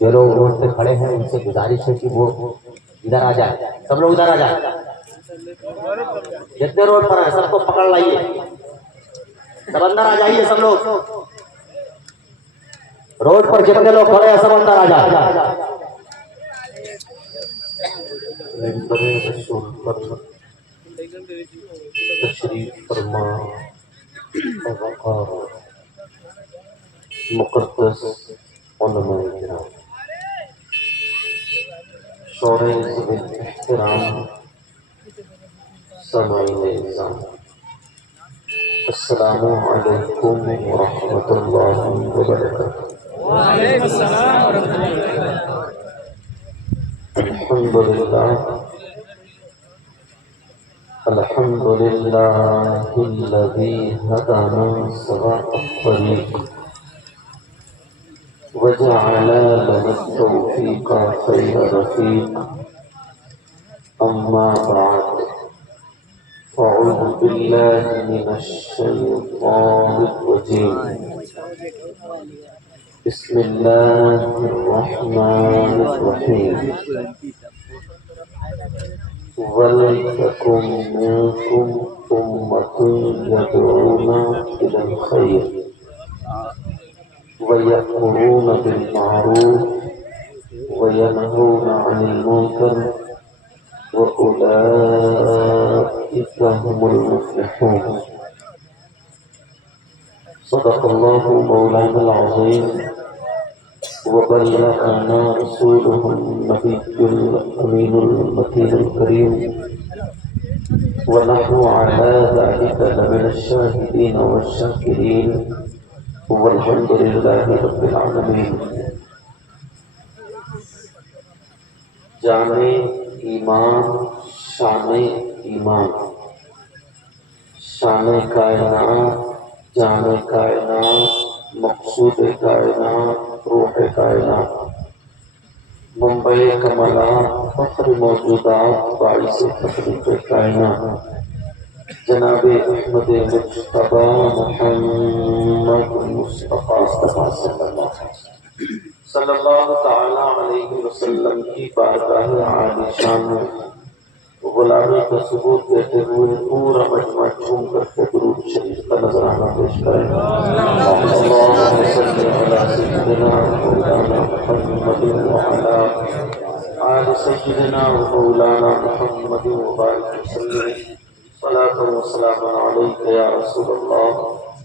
جو لوگ روڈ پہ کھڑے ہیں ان سے گزارش ہے کہ وہ ادھر آ جائے، سب لوگ ادھر آ جائیں، جتنے روڈ پر ہیں سب کو پکڑ لائیے، سب اندر آ جائیے، سب لوگ روڈ پر جتنے لوگ کھڑے ہیں سب اندر آ جائیں۔ رسول پر تشریف فرما وقار مقدس علماء کرام، شورِ ذوی احترام، سامعین اعظام، السلام علیکم ورحمۃ اللہ وبرکاتہ۔ وعلیکم السلام ورحمۃ اللہ وبرکاتہ۔ الحمد للہ الذی ہدانا صراط الطریق وجعل لنا التوفیق خیر رفیق، اما بعد فاعوذ باللہ من الشیطان الرجیم، بسم اللہ الرحمن الرحیم، وَلْتَكُن مِّنكُمْ أُمَّةٌ يَدْعُونَ إِلَى الْخَيْرِ وَيَأْمُرُونَ بِالْمَعْرُوفِ وَيَنْهَوْنَ عَنِ الْمُنكَرِ وَأُولَٰئِكَ هُمُ الْمُفْلِحُونَ۔ صدق الله مولانا العظيم وبلغنا رسوله النبي الأمين المكين الكريم، ونحن على ذلك لمن الشاهدين والشاكرين، والحمد لله رب العالمين۔ جانے ایمان، شان ایمان، شان کائنات، جان کائنات، مقصود کائنات، روح کائنات، منبع کمالات، فخر موجودات، باعث تخلیق کائنات، جناب احمد مجتبی محمد مصطفیٰ صلی اللہ تعالی علیہ وسلم کی بارگاہ عالی شان میں غلامی کا ثبوت دیتے ہوئے پورا مجمع جھوم کر کے درود شریف کا نذرانہ پیش کریں۔ اللہم صلی علی سیدنا مولانا محمد وعلی آل سیدنا مولانا محمد وبارک وسلم، صلاۃ و سلام علیک یا رسول اللہ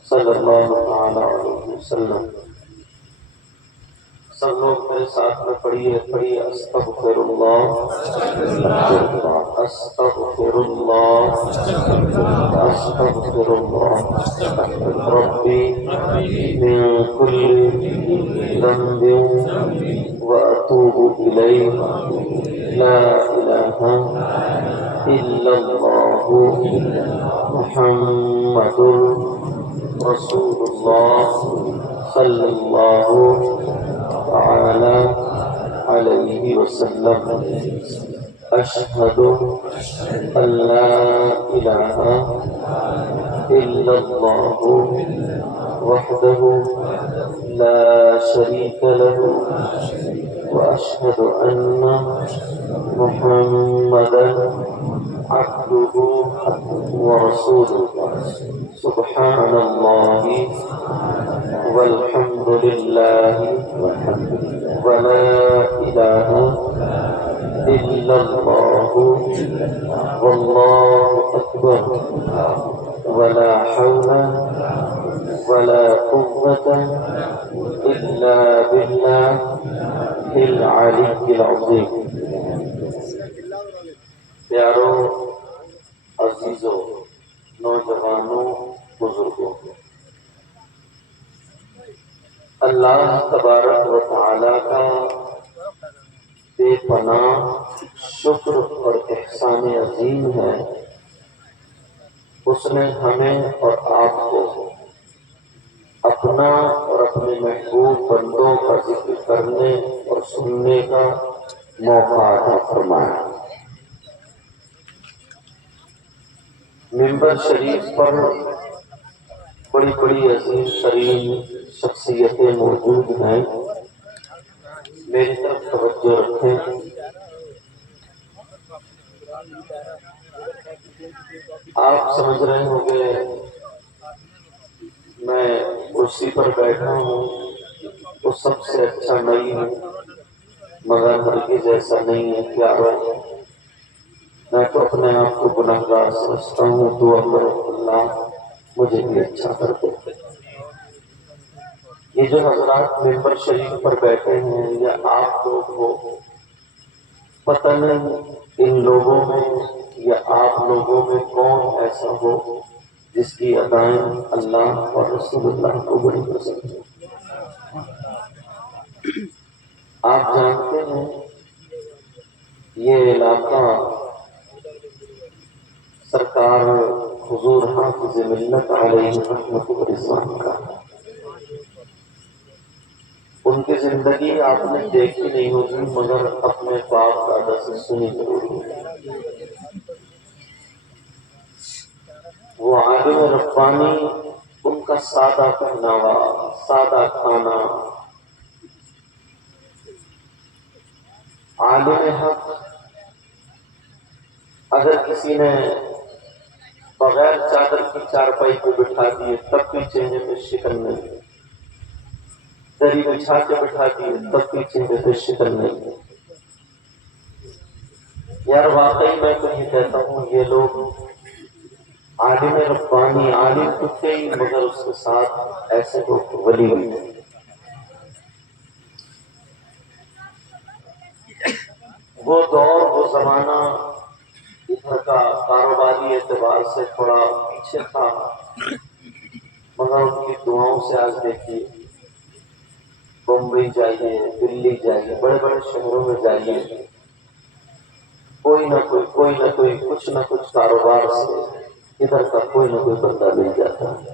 صلی اللہ تعالی علیہ وسلم۔ سب لوگ میرے ساتھ میں پڑھیے استغفر اللہ، استغفر اللہ، استغفر اللہ، ربی من کل ذنب واتوب الیہ، لا الہ الا اللہ محمد رسول اللہ صلی اللہ تعالی علیہ وسلم۔ اشہد ان لا الہ الا اللہ وحدہ لا شریک لہ، واشہد ان محمدا عبدہ ورسولہ۔ سبحان اللہ والحمد للہ ولا الہ الا اللہ واللہ اکبر، ولا حول ولا قوة الا باللہ العلی العظیم۔ پیاروں، عزیزوں، نوجوانوں، بزرگوں، اللہ تبارک و تعالی کا بے پناہ شکر اور احسان عظیم ہے، اس نے ہمیں اور آپ کو اپنا اور اپنے محبوب بندوں کا ذکر کرنے اور سننے کا موقع عطا فرمایا۔ ممبر شریف پر بڑی بڑی عظیم ترین شخصیتیں موجود ہیں، میری طرف توجہ رکھیں۔ آپ سمجھ رہے ہوں گے میں کرسی پر بیٹھا ہوں تو سب سے اچھا نہیں ہوں، مگر ہرگز ایسا نہیں ہے کیا میں تو اپنے آپ کو گنہگار سمجھتا ہوں، دعا کرو اللہ مجھے بھی اچھا کر دے۔ یہ جو حضرات ممبر شریف پر بیٹھے ہیں یا آپ لوگ ہو، پتہ نہیں ان لوگوں میں یا آپ لوگوں میں کون ایسا ہو جس کی ادائیں اللہ اور رسول اللہ کو بڑی پسند ہے۔ آپ جانتے ہیں یہ علاقہ سرکار حضور حافظ ملت علیہ رحمت و رضوان کا، ان کی زندگی آپ نے دیکھی نہیں ہوگی مگر اپنے باپ دادا سے سنی ضرور ہوگی۔ وہ عالم ربانی، ان کا سادہ پہناوا، سادہ کھانا، عالم حق، اگر کسی نے بغیر چادر کی چارپائی کو بٹھا دیے تب بھی چہرے پہ شکن نہیں، دری بچھا کے بٹھا دیے تب بھی چہرے پہ شکن نہیں۔ یار واقعی میں تو یہ کہتا ہوں یہ لوگ عالم ربانی، عالم تو تھے ہی مگر اس کے ساتھ ایسے لوگ ولی ہوئے۔ وہ دور، وہ زمانہ ادھر کا کاروباری اعتبار سے تھوڑا پیچھے تھا، مگر ان کی دعاؤں سے آج دیکھیے بمبئی جائیے، دلی جائیے، بڑے بڑے شہروں میں جائیے، کوئی نہ کوئی کچھ نہ کچھ کاروبار سے ادھر کا کوئی نہ کوئی بندہ مل جاتا ہے۔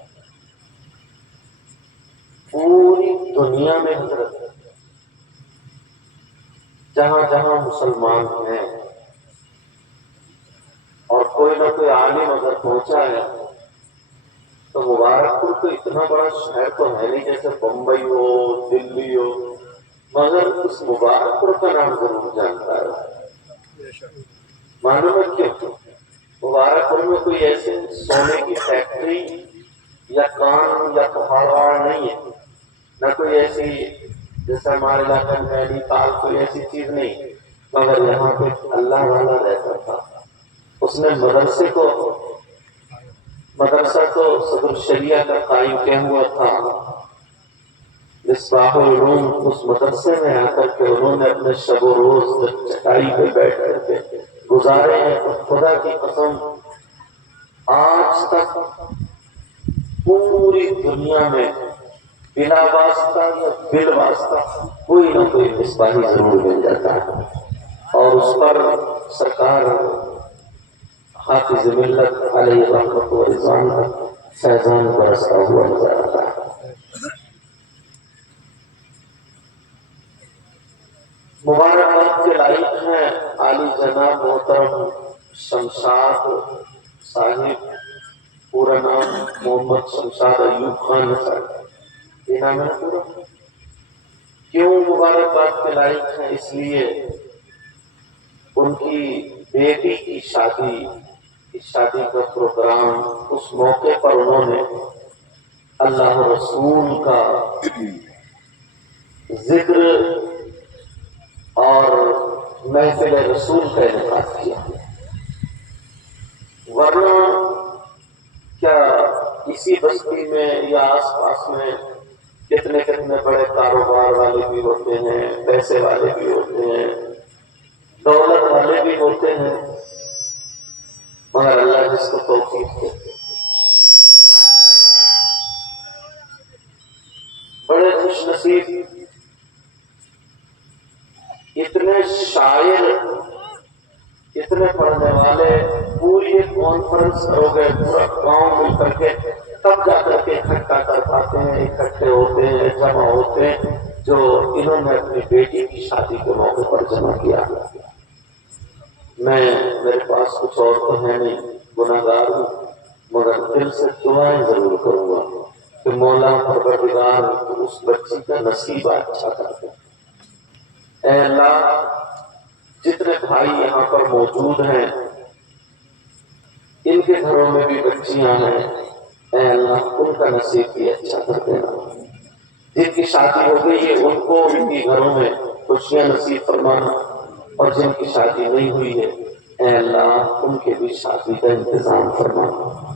پوری دنیا میں حضرت جہاں جہاں مسلمان ہیں اور کوئی نہ کوئی عالم اگر پہنچا ہے تو مبارک پور تو اتنا بڑا شہر تو ہے نہیں جیسے بمبئی ہو، دلی ہو، مگر اس مبارک پور کا نام ضرور جانتا ہے۔ معلوم ہے کیوں؟ مبارک پور میں کوئی ایسے سونے کی فیکٹری یا کان یا پہاڑ نہیں ہے، نہ کوئی ایسی جیسے ہمارے علاقے میں نینی تال کوئی ایسی چیز نہیں، مگر یہاں پہ اللہ والا رہتا تھا۔ اس نے مدرسہ تو صدر شریعہ کا قائم کیا ہوا تھا، مصباح العلوم، اس مدرسے میں آ کر کے انہوں نے اپنے شب و روز چٹائی پہ بیٹھ کر کے گزارے ہیں۔ تو خدا کی قسم آج تک پوری دنیا میں بلا واسطہ یا بال واسطہ کوئی نہ کوئی مصباحی ضرور مل جاتا ہے، اور اس پر سرکار حافظ ملت علیہ رحمت و رضوان کا فیضان برستا ہوا نظر آتا ہے۔ مبارکباد کے لائق ہیں عالی جناب محترم شمشاد صاحب، پورا نام محمد شمشاد ایوب خان صاحب، یہ نام ہے پورا۔ کیوں مبارکباد کے لائق ہیں؟ اس لیے ان کی بیٹی کی شادی کا پروگرام، اس موقع پر انہوں نے اللہ رسول کا ذکر اور محفل رسول کا انعقاد کیا، ورنہ کیا اسی بستی میں یا آس پاس میں کتنے کتنے بڑے کاروبار والے بھی ہوتے ہیں، پیسے والے بھی ہوتے ہیں، دولت والے بھی ہوتے ہیں، مگر اللہ جس کو توفیق دے بڑے خوش نصیب، اتنے شاعر، اتنے پڑھنے والے، پوری ایک کانفرنس ہو گئے، پورا گاؤں مل کر کے تب جا کر کے اکٹھا کر پاتے ہیں، اکٹھے ہوتے ہیں، جمع ہوتے ہیں، جو انہوں نے اپنی بیٹی کی شادی کے موقع پر جمع کیا۔ میرے پاس کچھ اور تو ہے نہیں، گناہگار ہوں، مگر دل سے دعائیں ضرور کروں گا مولا پروردگار اس بچی کا نصیب اچھا کر دے۔ اے اللہ، جتنے بھائی یہاں پر موجود ہیں ان کے گھروں میں بھی بچیاں ہیں، اے اللہ ان کا نصیب بھی اچھا کر دینا۔ جن کی شادی ہو گئی ہے ان کو ان کے گھروں میں خوشیاں نصیب فرمانا، اور جن کی شادی نہیں ہوئی ہے اے اللہ ان کے بھی شادی کا انتظام فرمانا۔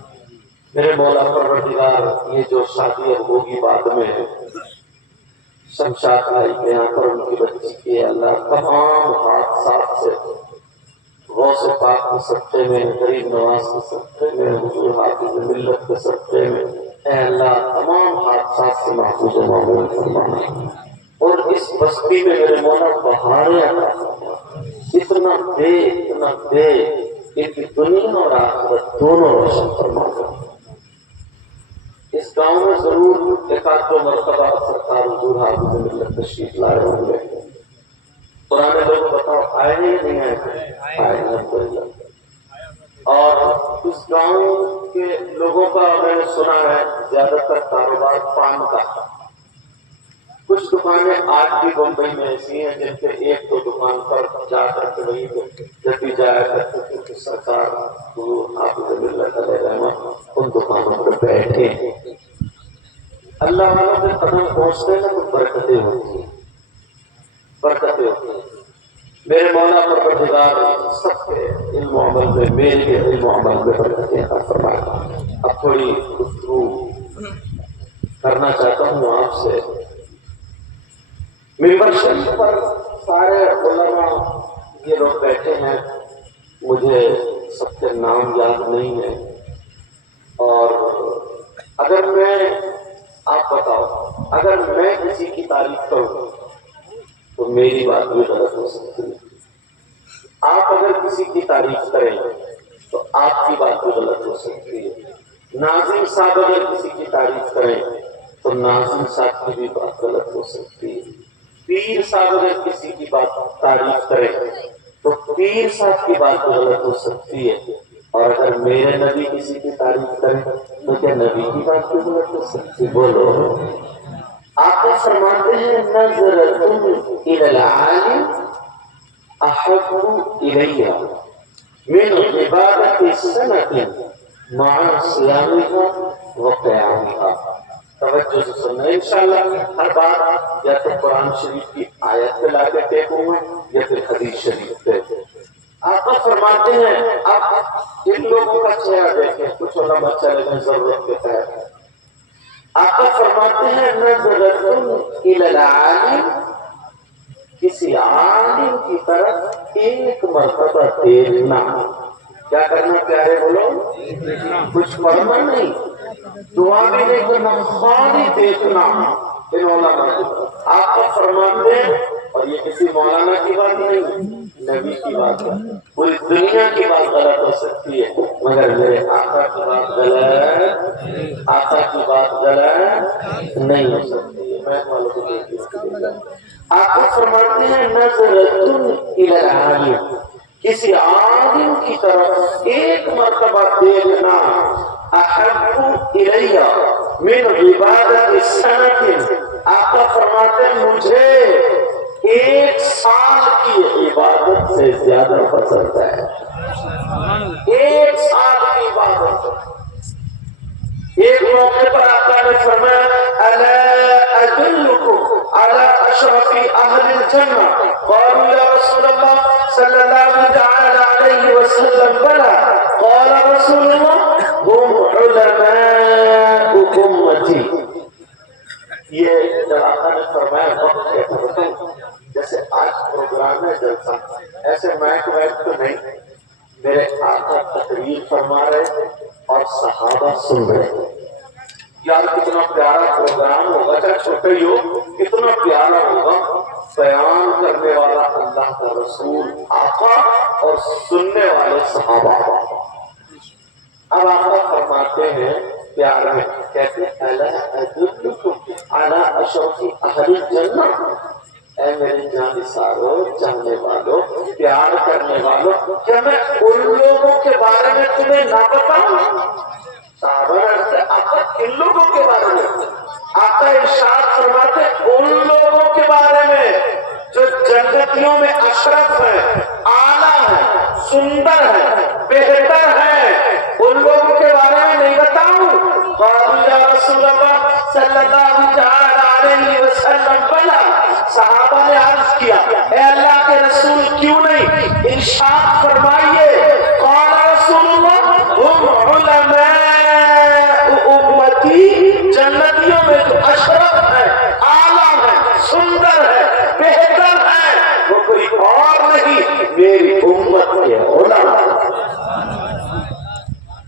میرے مولا پروردگار، یہ جو شادی اب ہوگی بعد میں شمشاد بھائی کے یہاں پر ان کی بچی کی، اللہ تمام حادثات سے غوث پاک کے صدقے میں، غریب نواز کے صدقے میں، حضور حافظ ملت کے صدقے میں اے اللہ تمام حادثات سے محفوظ و معمول فرمانا، اور اس بستی میں میرے مولا بہاریں عطا فرما، اتنا دے ان کی دنیا اور آخرت دونوں روشن فرمانا۔ اس گاؤں میں ضرور ایک آدھ دو مرتبہ سرکار حضور حافظ ملت تشریف لائے ہوں گے، پرانے لوگ بتاؤ آئے نہیں آئے؟ آئے الحمدللہ۔ اور اس گاؤں کے لوگوں کا میں نے سنا ہے زیادہ تر کاروبار پان کا، کچھ دکانیں آج بھی بمبئی میں ایسی ہیں جن کے ایک دو دکان پر جا کر کے وہیں جب بھی جایا کرتے تھے کہ سرکار حضور حافظ ملت علیہ رحمت ان دکانوں پہ بیٹھے ہیں۔ اللہ والوں کے قدم پہنچتے ہیں تو برکتیں ہوتی ہیں، برکتیں ہوتی ہیں۔ میرے مولا پروردگار سب کے علم و عمل میں، میرے علم و عمل میں برکتیں عطا فرمائے۔ اب تھوڑی گفتگو کرنا چاہتا ہوں آپ سے۔ ممبر شریف پر سارے علماء یہ لوگ بیٹھے ہیں، مجھے سب کے نام یاد نہیں ہے، اور اگر میں آپ بتاؤ اگر میں کسی کی تعریف کروں تو میری بات بھی غلط ہو سکتی ہے، آپ اگر کسی کی تعریف کریں تو آپ کی بات بھی غلط ہو سکتی ہے، ناظم صاحب اگر کسی کی تعریف کریں تو ناظم صاحب کی بھی بات غلط ہو سکتی ہے، پیر صاحب اگر کسی کی بات تعریف کریں تو پیر صاحب کی بات غلط ہو سکتی ہے، اور اگر میرے نبی کسی کی تعریف کریں تو کیا نبی کی بات بھی غلط ہو سکتی ہے؟ بولو۔ آپ فرماتے ہیں نظرۃ الی العالم احب الی من عبادۃ السنۃ مع صیامها وقیامها۔ توجہ سے سننا انشاءاللہ، ہر بات یا تو قرآن شریف کی آیت پہ لا کے ٹیکوں گا یا پھر حدیث شریف پہ۔ آپ فرماتے ہیں اب ان لوگوں کا چہرہ دیکھیں، کچھ علماء چلے گئے ضرورت کے تحت۔ آپ فرماتے ہیں نظرۃ الی العالم، کسی عالم کی طرف ایک مرتبہ دیکھنا۔ کیا کرنا پیارے بولو؟ کچھ پڑھنا نہیں، دعا بھی نہیں کرنا، خالی دیکھنا ان علماء کی طرف۔ آپ فرماتے ہیں، اور یہ کسی مولانا کی بات نہیں، نبی کی بات ہے، پوری دنیا کی بات غلط ہو سکتی ہے مگر میرے آقا کی بات غلط، آقا کی بات غلط نہیں ہو سکتی ہے۔ میں والوں کو آپ فرماتے ہیں نظرۃ الی العالم، کسی عالم کی طرف ایک مرتبہ دیکھنا، احب الی من عبادۃ السنۃ، آپ فرماتے ہیں مجھے ایک سال کی عبادت سے زیادہ پسند ہے، ایک سال کی عبادت۔ ایک موقع پر آقا نے فرمایا الا ادلکم علی اشرف اہل الجنہ، قالوا یا رسول اللہ صلی اللہ علیہ وسلم بلی، قال رسول اللہ هم علماء امتی۔ یہ جب آقا نے فرمایا وقت کہتا ہوں جیسے آج پروگرام ہے جلسہ، ایسے مائک وائک تو نہیں، میرے آقا تقریر فرما رہے تھے اور صحابہ سن رہے تھے۔ یار کتنا پیارا پروگرام ہوگا، چاہے چھوٹے ہی ہو، کتنا پیارا ہوگا، بیان کرنے والا اللہ کا رسول آقا اور سننے والے صحابہ۔ اب آقا فرماتے ہیں پیار میں، کہتے ہیں الا ادلکم علی اشرف اہل الجنہ، اے میرے جانثاروں، چاہنے والوں، پیار کرنے والوں، کیا میں ان لوگوں کے بارے میں تمہیں نہ بتاؤں؟ صحابہ نے آقا کن لوگوں کے بارے میں؟ آقا ارشاد فرماتے ان لوگوں کے بارے میں جو جنتیوں میں اشرف ہیں، اعلیٰ ہیں، سندر ہیں، بہتر ہیں، ان لوگوں کے بارے میں نہیں بتاؤں؟ قالوا یا رسول اللہ صلی اللہ علیہ وسلم بلا، صحابہ نے عرض کیا اے اللہ کے رسول کیوں نہیں؟ ارشاد فرمائیے قال رسول اللہ ہم علماء امتی، جنتیوں میں جو اشرف ہے، اعلیٰ ہے، سندر ہے، بہتر ہے، وہ کوئی اور نہیں میری امت کے علماء۔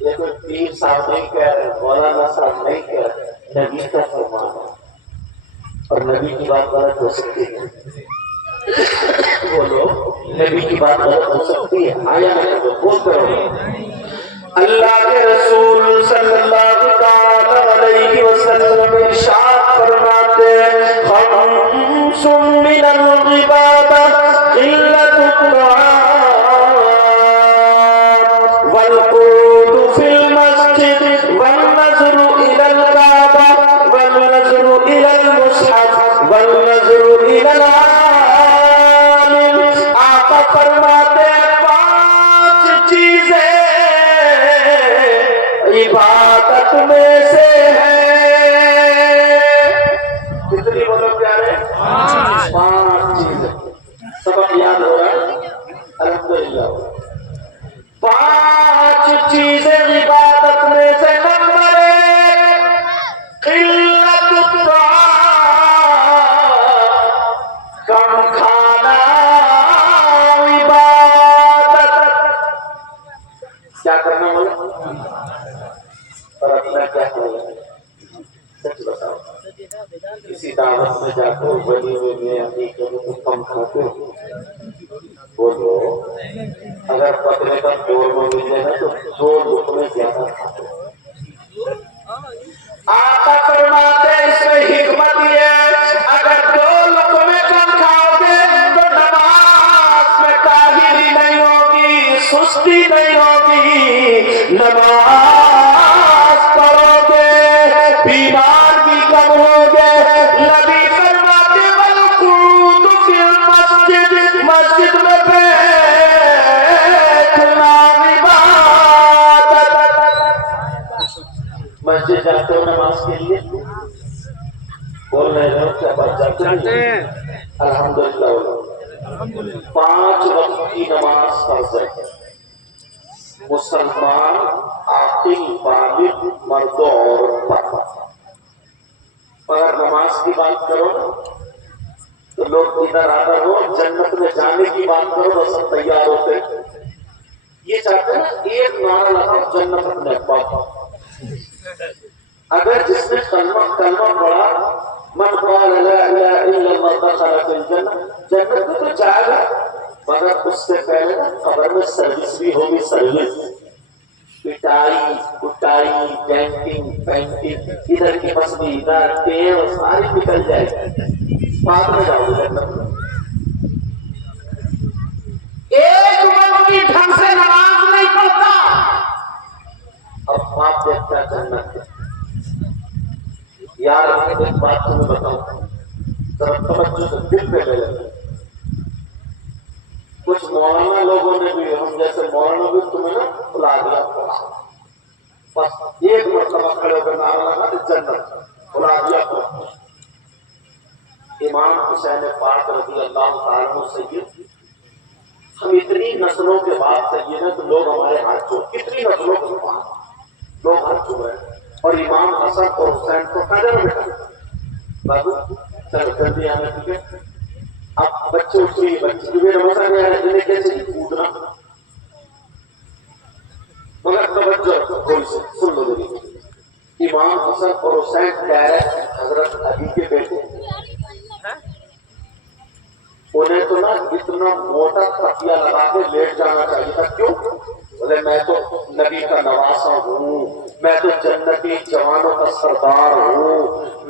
یہ کوئی پیر صاحب نہیں کہہ رہے، مولانا صاحب نہیں کہہ رہے، نبی کا فرمان ہے، اور نبی کی بات غلط ہو سکتی ہے؟ بولو، نبی کی بات غلط ہو سکتی ہے؟ آیا نہیں تو بول کرو۔ اللہ کے رسول صلی اللہ علیہ وسلم ارشاد فرماتے ہیں خمس من العبادہ قلت الطعام والقعود فی المسجد والنظر الی الکعبہ والنظر الی المصحف والنظر الی العالم۔ آقا فرماتے ہیں 5 چیزیں عبادت میں سے ہے۔ کتنی بولو پیارے؟ 5 چیزیں۔ سبق یاد ہو رہا ہے؟ الحمدللہ۔ 5 چیزیں عبادت میں سے۔ نمبر 1 قلت الطعام، کم کھانا عبادت۔ کیا کرنا بولے؟ اور اپنا کیا کرنا؟ سچ بتاؤ، کسی دعوت میں جاتے ہو، بڑی میں اپنی تو کم کھاتے ہو؟ بولو، اگر پتلے کا قورمہ مل جائے نا تو 2 لقمے زیادہ کھاتے ہو۔ آقا فرماتے اس میں حکمت یہ ہے اگر 2 لقمے کم کھاؤ گے تو نماز میں کاہلی نہیں ہوگی، سستی نہیں ہوگی، نماز پڑھو گے، بیمار بھی کم ہوگے۔ نبی فرماتے والقعود فی المسجد، مسجد میں بیٹھنا عبادت۔ مسجد جاتے ہو نماز کے لیے؟ بول رہے ہو کیا بات جاتے ہیں؟ الحمدللہ۔ 5 وقت کی نماز فرض ہے۔ مسلمان عاقل بالغ مرد و عورت۔ اگر نماز کی بات کرو تو لوگ ادھر آدھر ہو، جنت میں جانے کی بات کرو تو سب تیار ہوتے۔ یہ چاہتے ہیں ایک نعرہ لگا جنت اپنے پاس۔ اگر جس نے کلمہ پڑھا من قال لا الہ الا اللہ دخل فی الجنہ، جنت میں تو جائے گا، مگر اس سے پہلے قبر میں سروس بھی ہوگی۔ سروس، پٹائی کٹائی، پینٹنگ، ادھر کی پسندی ادھر ٹیڑھ ساری نکل جائے گی، بعد میں جاؤ گے جنت میں۔ ایک وقت کی ڈھنگ سے نماز نہیں پڑھتا، اب آپ دیکھتا ہے جنت کے۔ یار ایک بات تمہیں بتاؤں، ذرا توجہ سے دل پہ لے لیں۔ کچھ مولانا لوگوں نے بھی، ہم جیسے مولانا بھی تمہیں نا بلا دیا، بس ایک مرتبہ کھڑے ہو کر نعرہ لگا تو جنت بلا دیا۔ امام حسین پاک رضی اللہ تعالیٰ عنہ سید، ہم اتنی نسلوں کے بعد سید ہیں تو لوگ ہمارے ہاتھ چھوڑ، کتنی نسلوں کے بعد لوگ ہاتھ چھوڑ رہے ہیں، اور امام حسن اور حسین کو قدر میں بابو چل جلدی آنا، ٹھیک ہے؟ اب بچے اٹھ گئی، بچے بھی رمضان میں آئے، جنہیں کیسے کودنا، مگر توجہ تھوڑی سی سن لو میری۔ امام حسن اور حسین کہہ رہے حضرت علی کے بیٹے، انہیں تو نا اتنا موٹا تکیہ لگا کے لیٹ جانا چاہیے تھا۔ کیوں؟ بولے میں تو نبی کا نواسا ہوں، میں تو جنتی جوانوں کا سردار ہوں،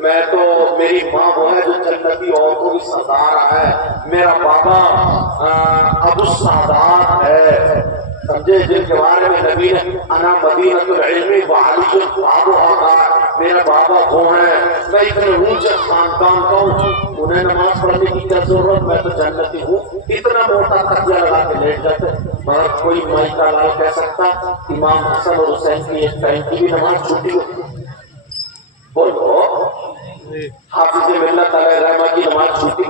میں تو، میری ماں وہ ہے جو جنتی عورتوں کی سردار ہے، میرا بابا ابو سعدات ہے۔ سمجھے، جن کے بارے میں نبی نے انا مدینۃ العلم وعلی بابھا کہا، میرا بابا وہ ہیں، میں اتنے اونچے خاندان کا ہوں، انہیں نماز پڑھنے کی کیا ضرورت، میں تو جنتی ہوں، اتنا موٹا تکیہ لگا کے لیٹ جاتے۔ مگر کوئی مائی کا لال کہہ سکتا امام حسن اور حسین کی ایک ٹائم کی بھی نماز چھوٹی ہوتی؟ بولو، حافظ ملت علیہ رحمہ کی نماز چھوٹی،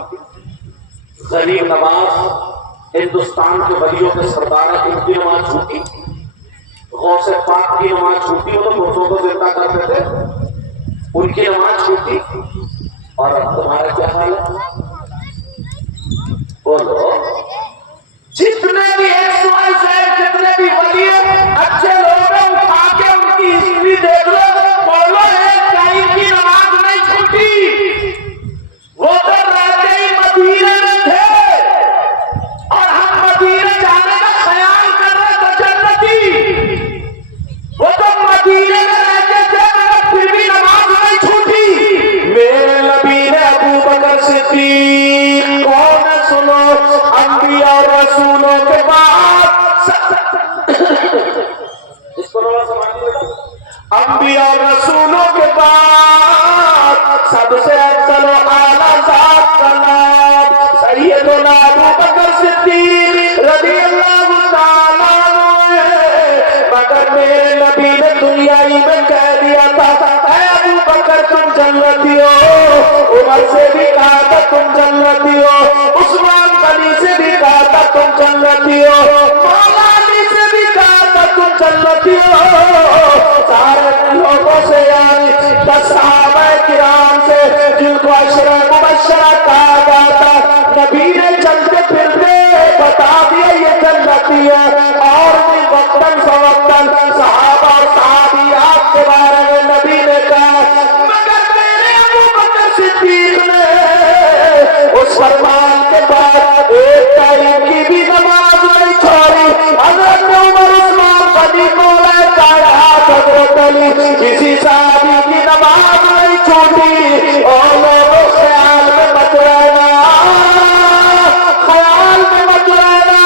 غریب نواز ہندوستان کے ولیوں کے سردار ہیں، ان کی نماز چھوٹی، غوث پاک کی نماز چھوٹی، وہ تو مردوں کو زندہ کرتے تھے، ان کی نماز چھوٹی، اور اب تمہارا کیا حال ہے؟ بولو، جتنے بھی جتنے بھی ولی اچھے لوگ ہیں، اٹھا کے ان کی ہسٹری دیکھ لو، بولو ایک ٹائم کی نماز نہیں چھوٹی، وہ تو رہتے ہی مدینے میں تھے، اور ہم مدینے جانے کا خیال کر رہے تو جنتی، وہ تو مدینے میں رہتے تھے مگر پھر بھی نماز نہیں چھوٹی۔ میرے نبی نے ابو بکر صدیق کون سنو، انبیاء اور رسولوں کے بعد اس کو روڑا سمجھ لیتا، انبیاء اور رسولوں کے بعد سب سے افضل و اعلیٰ ذات کا نام سیدنا ابو بکر صدیق رضی اللہ تعالیٰ عنہ ہے، مگر میرے نبی نے دنیائی میں کہہ دیا تھا اے ابو بکر تم جنتی ہو، عمر سے بھی کہا تھا تم جنتی ہو، عثمان غنی سے بھی کہا تھا تم جنتی ہو، مولا علی سے بھی کہا تھا تم جنتی ہو، سارے لوگوں سے یعنی 10 صحابہ کرام سے جن کو عشرہ مبشرہ کہا جاتا، نبی نے چلتے پھرتے بتا دیا یہ جنتی ہے، اور بھی وقتاً فوقتاً صحابہ اور صحابیات کے بارے میں نبی نے کہا، مگر میرے ابو بکر صدیق نے اس فرمان کے بعد ایک ٹائم کی بھی نماز نہیں چھوڑی۔ حضرت عمر، عثمان غنی، مولا کائنات حضرت علی، کسی صحابی کی نماز نہیں چھوٹی۔ اور لوگوں خیال میں مت رہنا، خیال میں مت رہنا،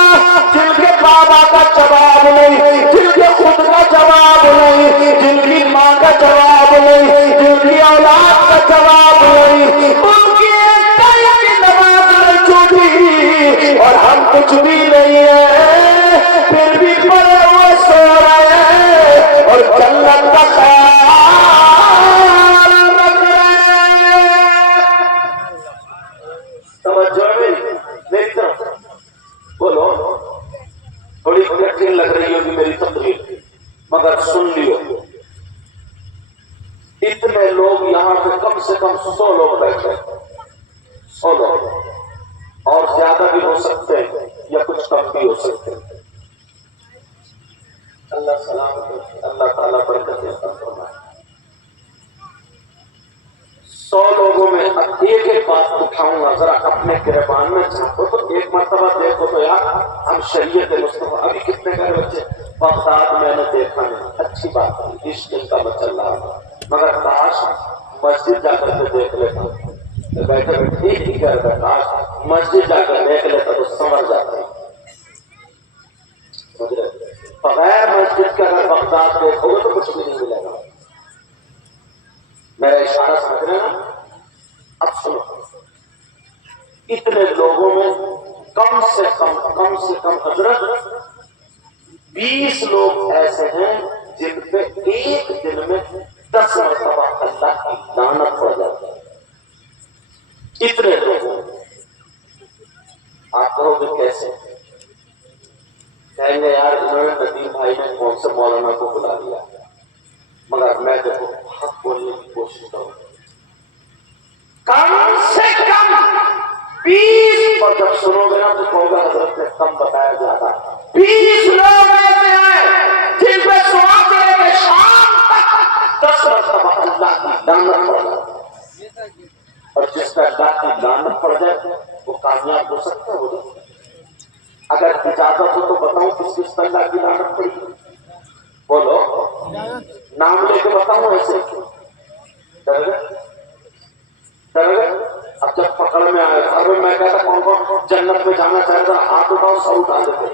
جن کے بابا کا جواب نہیں، جن کے خود کا جواب نہیں، جن کی ماں کا جواب نہیں، جن کی اولاد کا جواب نہیں، ان کی ایک ٹائم کی نماز نہیں چھوٹی، اور ہم کچھ بھی نہیں ہیں پھر بھی پڑے ہوئے سو رہے ہیں اور جنت کا خیال رکھ رہے ہیں۔ توجہ ہے میری طرف؟ بولو، بڑی کٹھن لگ رہی ہوگی میری تقریر، مگر سن لیو، اتنے لوگ یہاں پہ کم سے کم 100 لوگ بیٹھے، 100 لوگ، اور زیادہ بھی ہو سکتے ہیں یا کچھ کم بھی ہو سکتے ہیں۔ اللہ سلامت رکھے، اللہ تعالیٰ برکت عطا فرمائے۔ 100 لوگوں میں اب ایک ایک بات اٹھاؤں گا، ذرا اپنے گریبان میں جھانکو تو ایک مرتبہ دیکھو تو یار ہم شریعت مصطفیٰ، ابھی کتنے گھر بچے بغداد میں نے دیکھا نہیں، اچھی بات ہے، عشق کا چل رہا تھا، مگر کاش مسجد جا کر کے دیکھ لیتا، بیٹھے بیٹھے ایک ہی گھر میں، کاش مسجد جا کر دیکھ لیتا تو سمجھ جاتا۔ بغیر مسجد کے اگر بغداد دیکھو گے تو کچھ بھی نہیں ملے گا۔ میرا اشارہ سمجھ رہے ہیں؟ اب سنو، اتنے لوگوں میں کم سے کم حضرت 20 لوگ ایسے ہیں جن پہ ایک دن میں 10 مرتبہ اللہ کی لعنت پڑ جاتی ہے۔ اتنے لوگوں آپ کہو گے کیسے؟ کہیں گے یار انہوں نے ندیم بھائی نے کون سے مولانا کو بلا لیا، مگر میں دیکھو حق بولنے کی کوشش کروں، کم سے کم 20، اور جب سنو گے نا تو کہو گا حضرت نے کم بتایا جاتا، 20 لوگ ایسے ہیں جن پہ صبح سے لے کے شام تک 10 مرتبہ اللہ کی لعنت پڑ جاتی ہے، اور جس پہ اللہ کی لعنت پڑ جائے وہ کامیاب ہو سکتا ہے، ہو جائے۔ اگر اجازت ہو تو بتاؤں کس کس پہ اللہ کی لعنت پڑی؟ بولو، نام لے کے بتاؤں ایسے؟ ڈر گئے؟ اب جب پکڑ میں آئے، اب میں کہتا کون کون جنت میں جانا چاہتا، ہاتھ اٹھاؤ، سب اٹھا دیتے،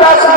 10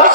10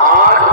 8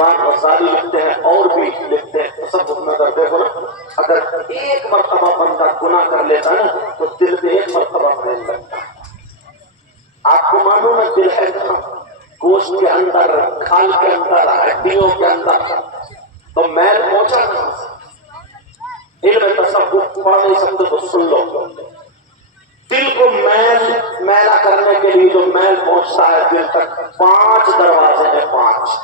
امام غزالی لکھتے ہیں اور بھی لکھتے ہیں تصوف نظر دیکھو نا، اگر ایک مرتبہ بندہ گناہ کر لیتا ہے نا تو دل میں ایک مرتبہ محل لگتا ہے۔ آپ کو معلوم ہے دل ہے کہاں؟ گوشت کے اندر، کھال کے اندر، ہڈیوں کے اندر، تو میل پہنچا کہاں سے؟ علم تصوف پڑھ نہیں سکتے تو سن لو، دل کو میلا کرنے کے لیے جو میل پہنچتا ہے دل تک 5 دروازے ہیں، 5۔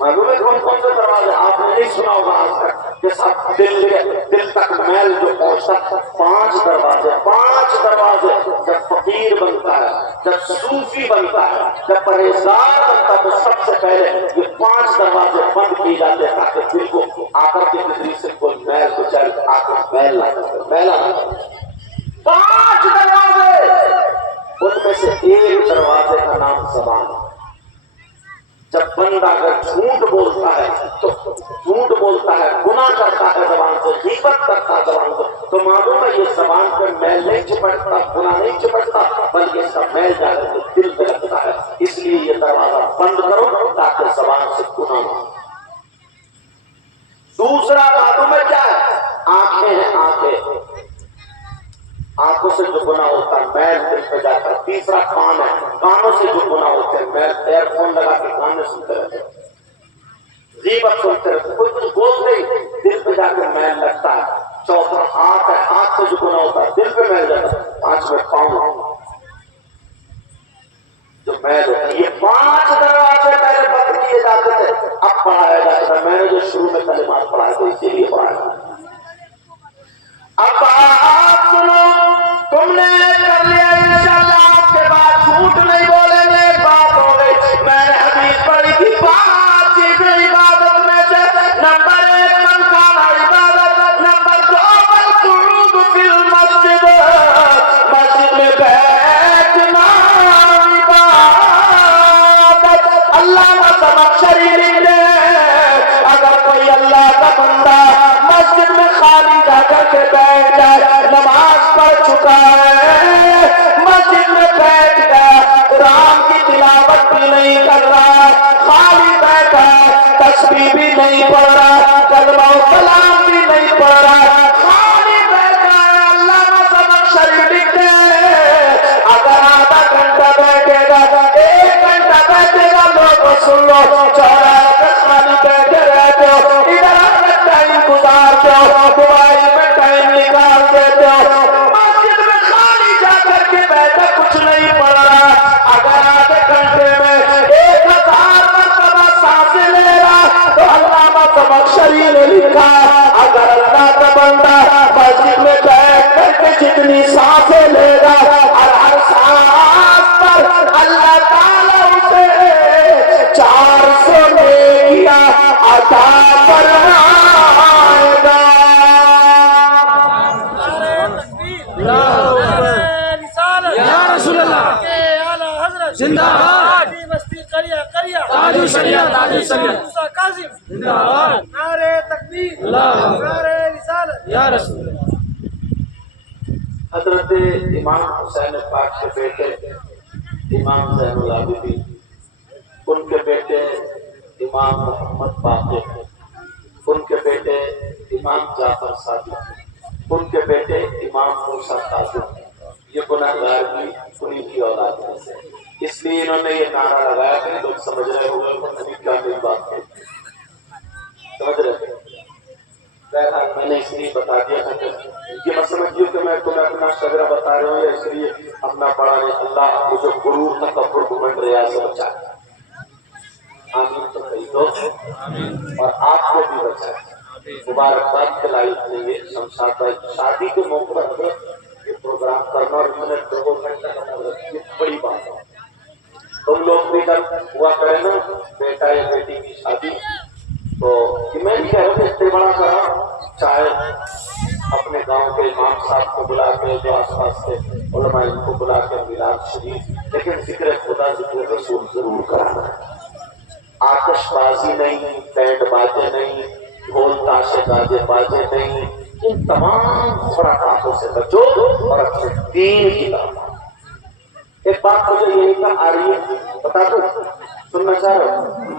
معلوم ہے کون کون سے دروازے؟ آپ نے نہیں سنا ہوگا آج تک کہ سب دل تک میل جو پہنچتا ہے 5 دروازے، 5 دروازے۔ جب فقیر بنتا ہے، جب صوفی بنتا ہے، جب پرہیزگار بنتا ہے تو سب سے پہلے یہ 5 دروازے بند کیے جاتے ہیں تاکہ دل کو آ کر کے کسی سے کوئی میل کو چل آ کر میل نہ کرے، میلا نہ کرے۔ 5 دروازے، ان میں سے ایک دروازے کا نام زبان ہے۔ جب بندہ اگر جھوٹ بولتا ہے تو جھوٹ بولتا ہے، گناہ کرتا ہے زبان سے، غیبت کرتا ہے زبان سے، تو معلوم ہے یہ زبان پہ میل نہیں چپٹتا، گناہ نہیں چپٹتا، بلکہ اس کا میل جا کر دل پہ لگتا ہے۔ اس لیے یہ دروازہ بند کرو تاکہ زبان سے گناہ نہ ہو۔ دوسرا معلوم ہے کیا ہے؟ آنکھیں ہیں، آنکھیں، آنکھوں سے جو گناہ ہوتا ہے میل دل پہ جاتا ہے۔ تیسرا کان ہے، کانوں سے جو گناہ ہوتے ہیں میل، ایئر فون لگا کے کان میں سنتے رہتے ہیں، غیبت سنتے رہتے ہیں، کوئی کچھ بولتے ہی دل پہ جا کے میل لگتا ہے۔ چوتھا ہاتھ ہے، ہاتھ سے جو گناہ ہوتا ہے دل پہ میل جاتا ہے۔ 5ویں پاؤں جو میل ہوتا ہے۔ یہ 5 دروازے پہلے بند کیے جاتے تھے، اب پڑھایا جاتا ہے۔ میں نے جو شروع میں کلمات پڑھائے تھے اسی لیے پڑھایا۔ اب آپ سنو، تم نے کر لیا انشاءاللہ، آپ کے بعد جھوٹ نہیں بولیں گے، بات ہو گئی۔ میں نے حدیث پڑھی تھی 5 چیزیں عبادت میں سے، نمبر 1 من کان عبادت، نمبر 2 القعود فی المسجد، مسجد میں بیٹھنا عبادت۔ علامہ زمخشری لکھتے ہیں اگر کوئی اللہ کا بندہ مسجد میں خالی جا کر کے بیٹھ جائے، نماز پڑھ چکا ہے، مسجد میں بیٹھ گیا، قرآن کی تلاوت بھی نہیں کر رہا، خالی بیٹھا، تسبیح بھی نہیں پڑھ رہا، کلمہ و کلام بھی نہیں پڑھ رہا، خالی بیٹھا ہے، علامہ زمخشری لکھتے ہیں اگر آدھا گھنٹہ بیٹھے گا، 1 گھنٹہ بیٹھے گا، لوگوں سن لو، 4 خالی بیٹھے رہتے ہو، ادھر اپنا ٹائم گزارتے ہو، موبائل میں ٹائم نکال دیتے ہو، مسجد میں خالی جا کر کے بیٹھا کچھ نہیں پڑھ رہا، اگر آدھے گھنٹے میں 1000 مرتبہ سانسیں لے رہا تو علامہ زمخشری نے لکھا اگر اللہ کا بندہ مسجد میں بیٹھ کر کے جتنی سانسیں لے گا، ہر سانس پر اللہ تعالیٰ اسے 400 نیکیاں عطا فرمائے گا۔ یا رسول اللہ زندہ باد، تاج الشریعت، تاج الشریعت زندہ باد، نعرہ تکبیر، اللہ نعرہ رسالت۔ یا رسول اللہ۔ حضرت امام حسین پاک کے بیٹے امام زین العابدین، ان کے بیٹے امام محمد باقر، ان کے بیٹے امام جعفر صادق، ان کے بیٹے امام موسیٰ کاظم، یہ گناہگار بھی انہی کی اولاد میں سے۔ اس لیے انہوں نے یہ نعرہ لگایا کہ لوگ سمجھ رہے ہوں گے کہ نبی کیا میری بات ہے، سمجھ رہے ہیں؟ بہرحال میں نے اس لیے بتا دیا تھا کہ یہ مت سمجھیے کہ میں تمہیں اپنا شجرہ بتا رہا ہوں یا اس لیے اپنا پڑھا نہیں، اللہ مجھے غرور تکبر گھمنڈ ریا سے بچائے، آمین تو کہی دو، اور آپ کو بھی بچائے۔ مبارکباد کے لائق نہیں ہے شمشاد بھائی، شادی کے موقع پر یہ پروگرام کرنا اور میں نے 2 گھنٹہ کا یہ بڑی بات ہے۔ تم لوگ بھی کل ہوا کرے نا بیٹا یا بیٹی کی شادی، تو میں نہیں کہہ رہا ہوں اتنے بڑا کرا، چاہے اپنے گاؤں کے امام صاحب کو بلا کے، جو آس پاس کے علماء ان کو بلا کے میلاد شریف، لیکن ذکر خدا ذکر رسول ضرور کرانا ہے۔ آتش بازی نہیں، بینڈ باجے نہیں، ڈھول تاشے گاجے باجے نہیں، ان تمام خرافاتوں سے بچو اور اپنے دین کی طرف۔ ایک بات مجھے یہی کا آ رہی ہے، بتا دو، سننا چاہ رہے ہو؟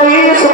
30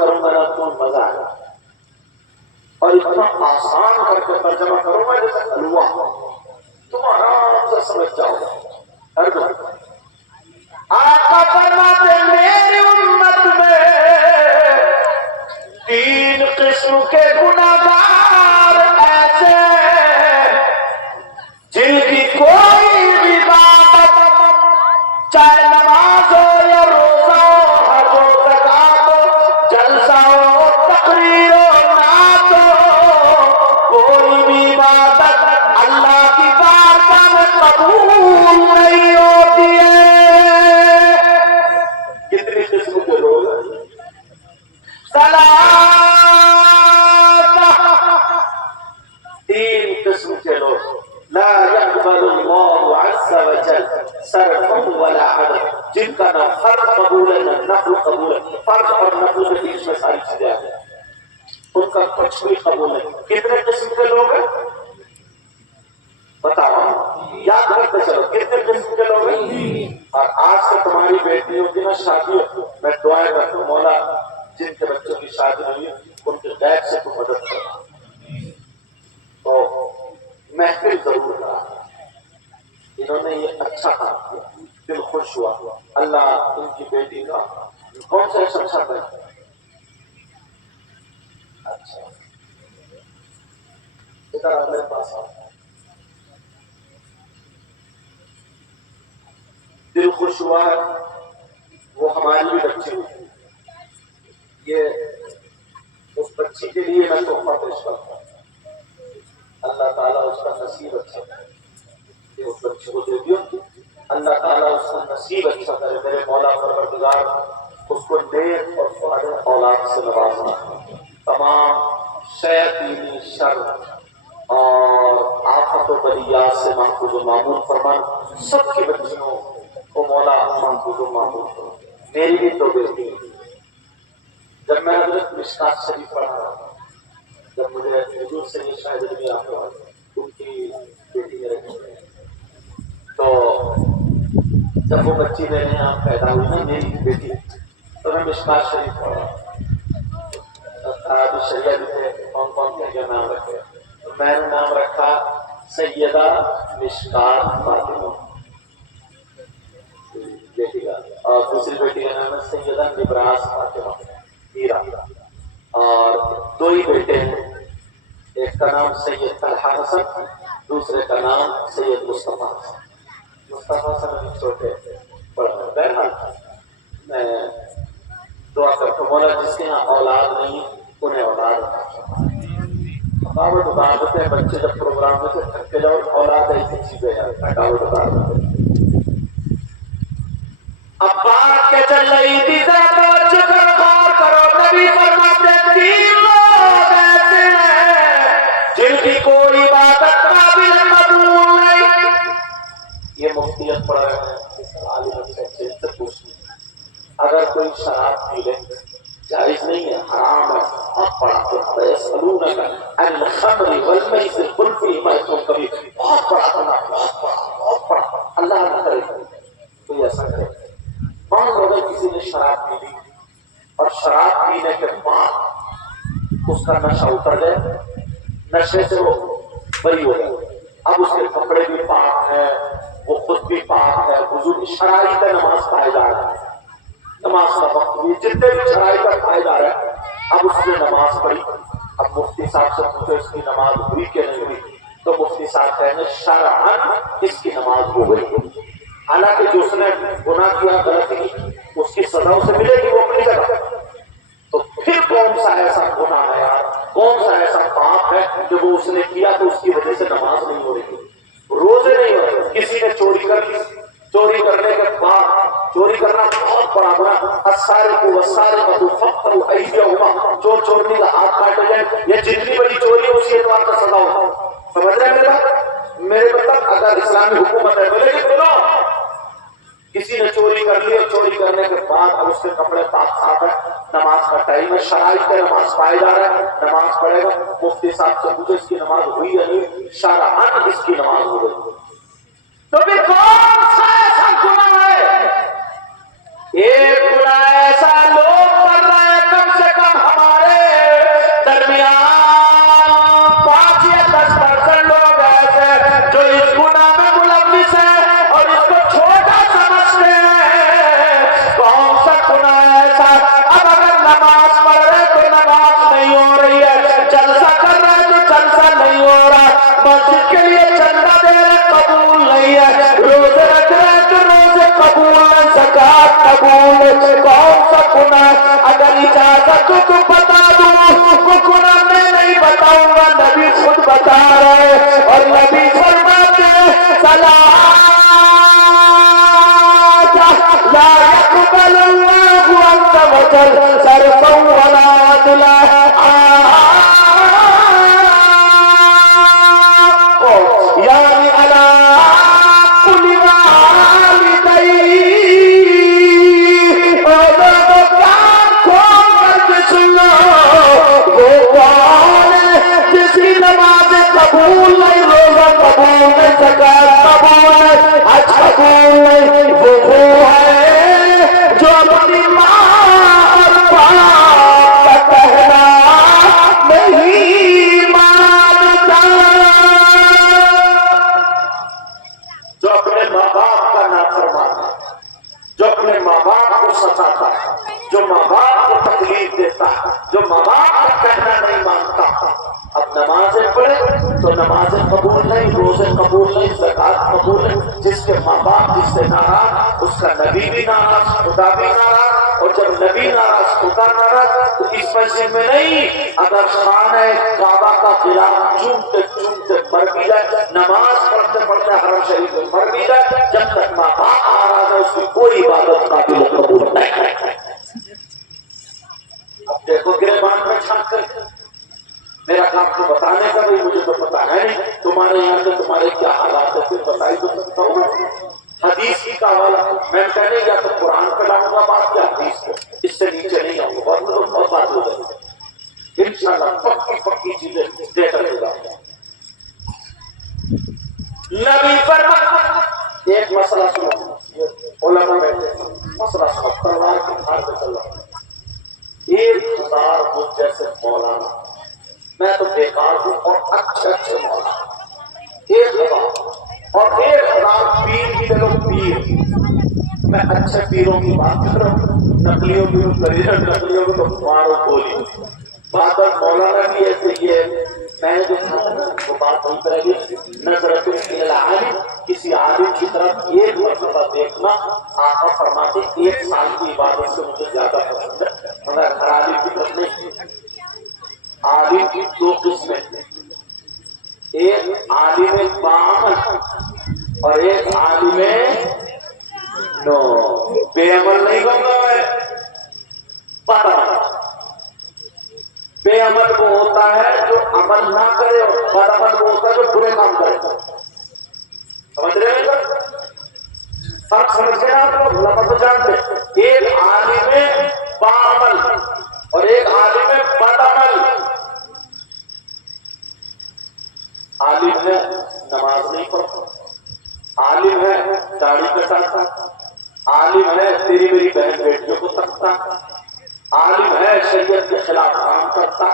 کروں گا نا تو مزہ آئے گا، اور اتنا آسان کر کے ترجمہ کروں گا جیسے حلوہ، تم آرام سے سمجھ جاؤ گے ہر دو۔ آقا فرماتے میری امت میں 3 قسم کے گناہگار ایسے جن کی کوئی بھی بات، چاہے نماز ہو یا روزہ ہو، حج ہو، زکات ہو، جلسہ ہو، تقریر ہو، نعت ہو، کوئی بھی عبادت اللہ کی بارگاہ میں قبول نہیں ہوتی ہے۔ کتنی قسم کے لوگ ہیں؟ تین قسم کے لوگ، لا يقبل الله عز وجل صرفا ولا عدلا، جن کا نہ فرض قبول ہے نہ نفل قبول ہے، فرض اور نفل کے بیچ میں ساری چیزیں آ جائیں، ان کا کچھ بھی قبول نہیں۔ کتنے قسم کے لوگ ہیں بتاؤ، یاد رکھتے چلو کتنے قسم کے لوگ ہیں۔ اور آج سے تمہاری بیٹیوں کی نا شادی ہو، میں دعائیں کرتا ہوں مولا جن کے بچوں کی شادی ہوئی ان کے غیب سے تو مدد کرنا، تو محفل ضرور کرا، انہوں نے یہ اچھا کام کیا، دل خوش ہوا، اللہ ان کی بیٹی کا کون سا اچھا ہے؟ اچھا ادھر میرے پاس آؤ، دل خوش ہوا ہے، وہ ہماری بھی بچی ہوئی، یہ اس بچی کے لیے میں تحفہ پیش کرتا ہوں، اللہ تعالیٰ اس کا نصیب اچھا کرے، کہ اس بچی کو دے دیو، اللہ تعالیٰ اس کا نصیب اچھا کرے، میرے مولا پروردگار اس کو نیک اور صالح اولاد سے نوازنا، تمام شر دینی شر اور آفت و بلیات سے محفوظ و معمول فرمان، سب کی بچیوں کو مولا محفوظ و معمول فرمان۔ میری بھی دو بیٹی، جب میں حضرت مشکات شریف پڑھا رہا تھا، جب مجھے حضور سے یہ شاہد بھی آپ کو ان کی بیٹی میرے گھر میں، تو جب وہ بچی میرے یہاں پیدا ہوئی نا میری بیٹی، تو میں مشکات شریف پڑھا، صحابی شریعہ بھی تھے، کون کون کیا نام رکھے، تو میں نے نام رکھا سیدہ مشکات فاطمہ بیٹی کا، اور دوسری بیٹی کا نام ہے سیدہ نبراس فاطمہ ہیرا، اور دو ہی بیٹے ہیں، ایک کا نام سید طلحہ حسن، دوسرے کا نام سید مصطفیٰ حسن۔ مصطفیٰ حسن ابھی چھوٹے بہرحال میں دعا کرتا ہوں مولا جس کے یہاں اولاد نہیں انہیں اولاد تھکاوٹ اتار دیتے ہیں بچے، جب پروگرام میں سے تھک کے جاؤ اولاد ایسی چیزیں ہیں تھکاوٹ اتار دیتے ہیں۔ اب بات کے چل رہی تھی ذرا توجہ کرو، غور کرو، نبی فرماتے ہیں 3 لوگ ایسے ہیں جن کی کوئی عبادت قابل قبول نہیں۔ یہ مفتیت پڑھ رہے ہیں عالم سے پوچھیں، اگر کوئی شراب پی لے جائز نہیں ہے، حرام ہے، بہت بڑا فیصلونک عن الخمر والمیسر قل فیہما اسم کبیر، بہت بڑا گناہ، بہت بڑا، اللہ نہ کرے کوئی ایسا کرے۔ مان لو اگر کسی نے شراب پی لی اور شراب پینے کے بعد اس کا نشہ اتر گئے، نشے سے وہ بری ہو گئے، اب اس کے کپڑے بھی پاک ہیں، وہ خود بھی پاک ہے، وضو کی شرائط نماز پائے جا رہا ہے، نماز کا وقت بھی جتنے بھی شرائط کا پائے جا رہا ہے، اب اس نے نماز پڑھی، اب مفتی صاحب سے پوچھو اس کی نماز ہوئی کہ نہیں ہوئی، تو مفتی صاحب کہیں گے شرعاً اس کی نماز ہو گئی، حالانکہ جو اس نے گناہ کیا غلطی کی اس کی سزا اسے ملے گی وہ اپنی جگہ، تو پھر کون سا ایسا گناہ ہے یار، کون سا ایسا پاپ ہے جو وہ اس نے کیا تو اس کی وجہ سے نماز نہیں ہو رہی، روزے نہیں ہو رہے، کسی نے چوری کر لی، چوری کرنے کے بعد چوری کرنا بہت بڑا گناہ، السارق والسارقۃ فاقطعوا ایدیہما، چور چورنی کا ہاتھ کاٹے جائے، یہ جتنی بڑی چوری ہے اسی اعتبار کا سزا ہوگا، سمجھ رہے ہیں میرے بات؟ میرے مطلب اگر اسلامی حکومت ہے بولے کہ سنو کسی نے چوری کر لی اور چوری کرنے کے بعد اب اس کے کپڑے پاک صاف ہے، نماز کا ٹائم ہے، شرائط پہ نماز پائے جا رہا ہے، نماز پڑھے گا، مفتی صاحب سے پوچھو اس کی نماز ہوئی یا نہیں، شرعاً اس کی نماز ہو گئی، تو پھر کون سا ایسا گناہ ہے؟ ایک گناہ ایسا لوگ کر رہے ہیں کم سے کم تجھ بتا دوں وہ قرآن میں نہیں بتاؤں گا، نبی خود بتا رہے اور نبی فرماتے لا يقبل الله عز وجل صرفا ولا عدلا، یعنی علی کل والدی اور کان کھول کر کے سنو، وہ کون ہے جس کی نماز قبول نہیں، روزہ قبول نہیں، زکات قبول نہیں، حج قبول نہیں، وہ ہے جو اپنی ماں اور باپ کا کہنا نہیں مانتا، جو اپنے ماں باپ کا نافرمان، جو اپنے ماں باپ کو ستاتا، جو ماں باپ کو تکلیف دیتا، جو ماں باپ کا کہنا نہیں مانتا، اب نمازیں پڑھے تو نمازیں قبول نہیں، روزے قبول نہیں، زکات قبول نہیں، جس کے ماں باپ جس سے ناراض اس کا نبی بھی ناراض، خدا بھی ناراض، اور جب نبی ناراض خدا ناراض تو اس مسجد میں نہیں، اگر خانہ کعبہ کا غلاف چومتے چومتے مر بھی جائے، نماز پڑھتے پڑھتے حرم شریف میں مر بھی جائے، جب تک ماں باپ ناراض ہے اس کی کوئی عبادت قابل قبول نہیں ہے۔ اب دیکھو گریبان میں چھانک کر میرا کام تو بتانے کا بھی، مجھے تو پتا ہے نہیں تمہارے یہاں سے تمہارے کیا حالات ہے، پھر بتائی تو سکتا ہوں حدیث کی کا حوالہ میں کہنے یا تو قرآن پہ لاؤں گا بات یا حدیث پہ، اس سے نیچے نہیں آؤں گا، بہت بات ہو جائے گی انشاءاللہ، پکی چیزیں دے کر دے گا۔ نبی فرمایا ایک مسئلہ سنو، علماء بیٹھے مسئلہ سنو، تلوار کی دھار پہ چل رہا 1000 مجھ جیسے مولانا، میں تو بیکار ہوں، اور اچھے اچھے مولانا 1000 اور 1000 پیر بھی لوگ پیر، میں اچھے پیروں کی بات کر رہا ہوں، نقلیوں کی نقلیوں کو تو مارو گولی، بہادر مولانا بھی ایسے ہی ہے، میں نے جو کہا تھا وہ بات وہی کرے گی، نظرت العالم، کسی عالم کی طرف ایک مرتبہ دیکھنا، آقا فرماتے 1 سال کی عبادت سے مجھے زیادہ پسند ہے، مگر ہر عالم کی طرف نہیں۔ عالم کی 2 قسمیں، ایک عالم باعمل اور ایک عالم نو، بے عمل نہیں ہوگا میں پتہ، بے عمل وہ ہوتا ہے جو عمل نہ کرے، اور بد عمل وہ ہوتا ہے جو برے کام کرے، سمجھ رہے ہیں فرق؟ سمجھ گئے آپ لوگ؟ لفظ تو جانتے، ایک عالم باعمل اور ایک عالم بد عمل۔ عالم ہے نماز نہیں پڑھتا، عالم ہے داڑھی کٹاتا، عالم ہے تیری میری بہن بیٹیوں کو تکتا، عالم ہے شریعت کے خلاف کام کرتا۔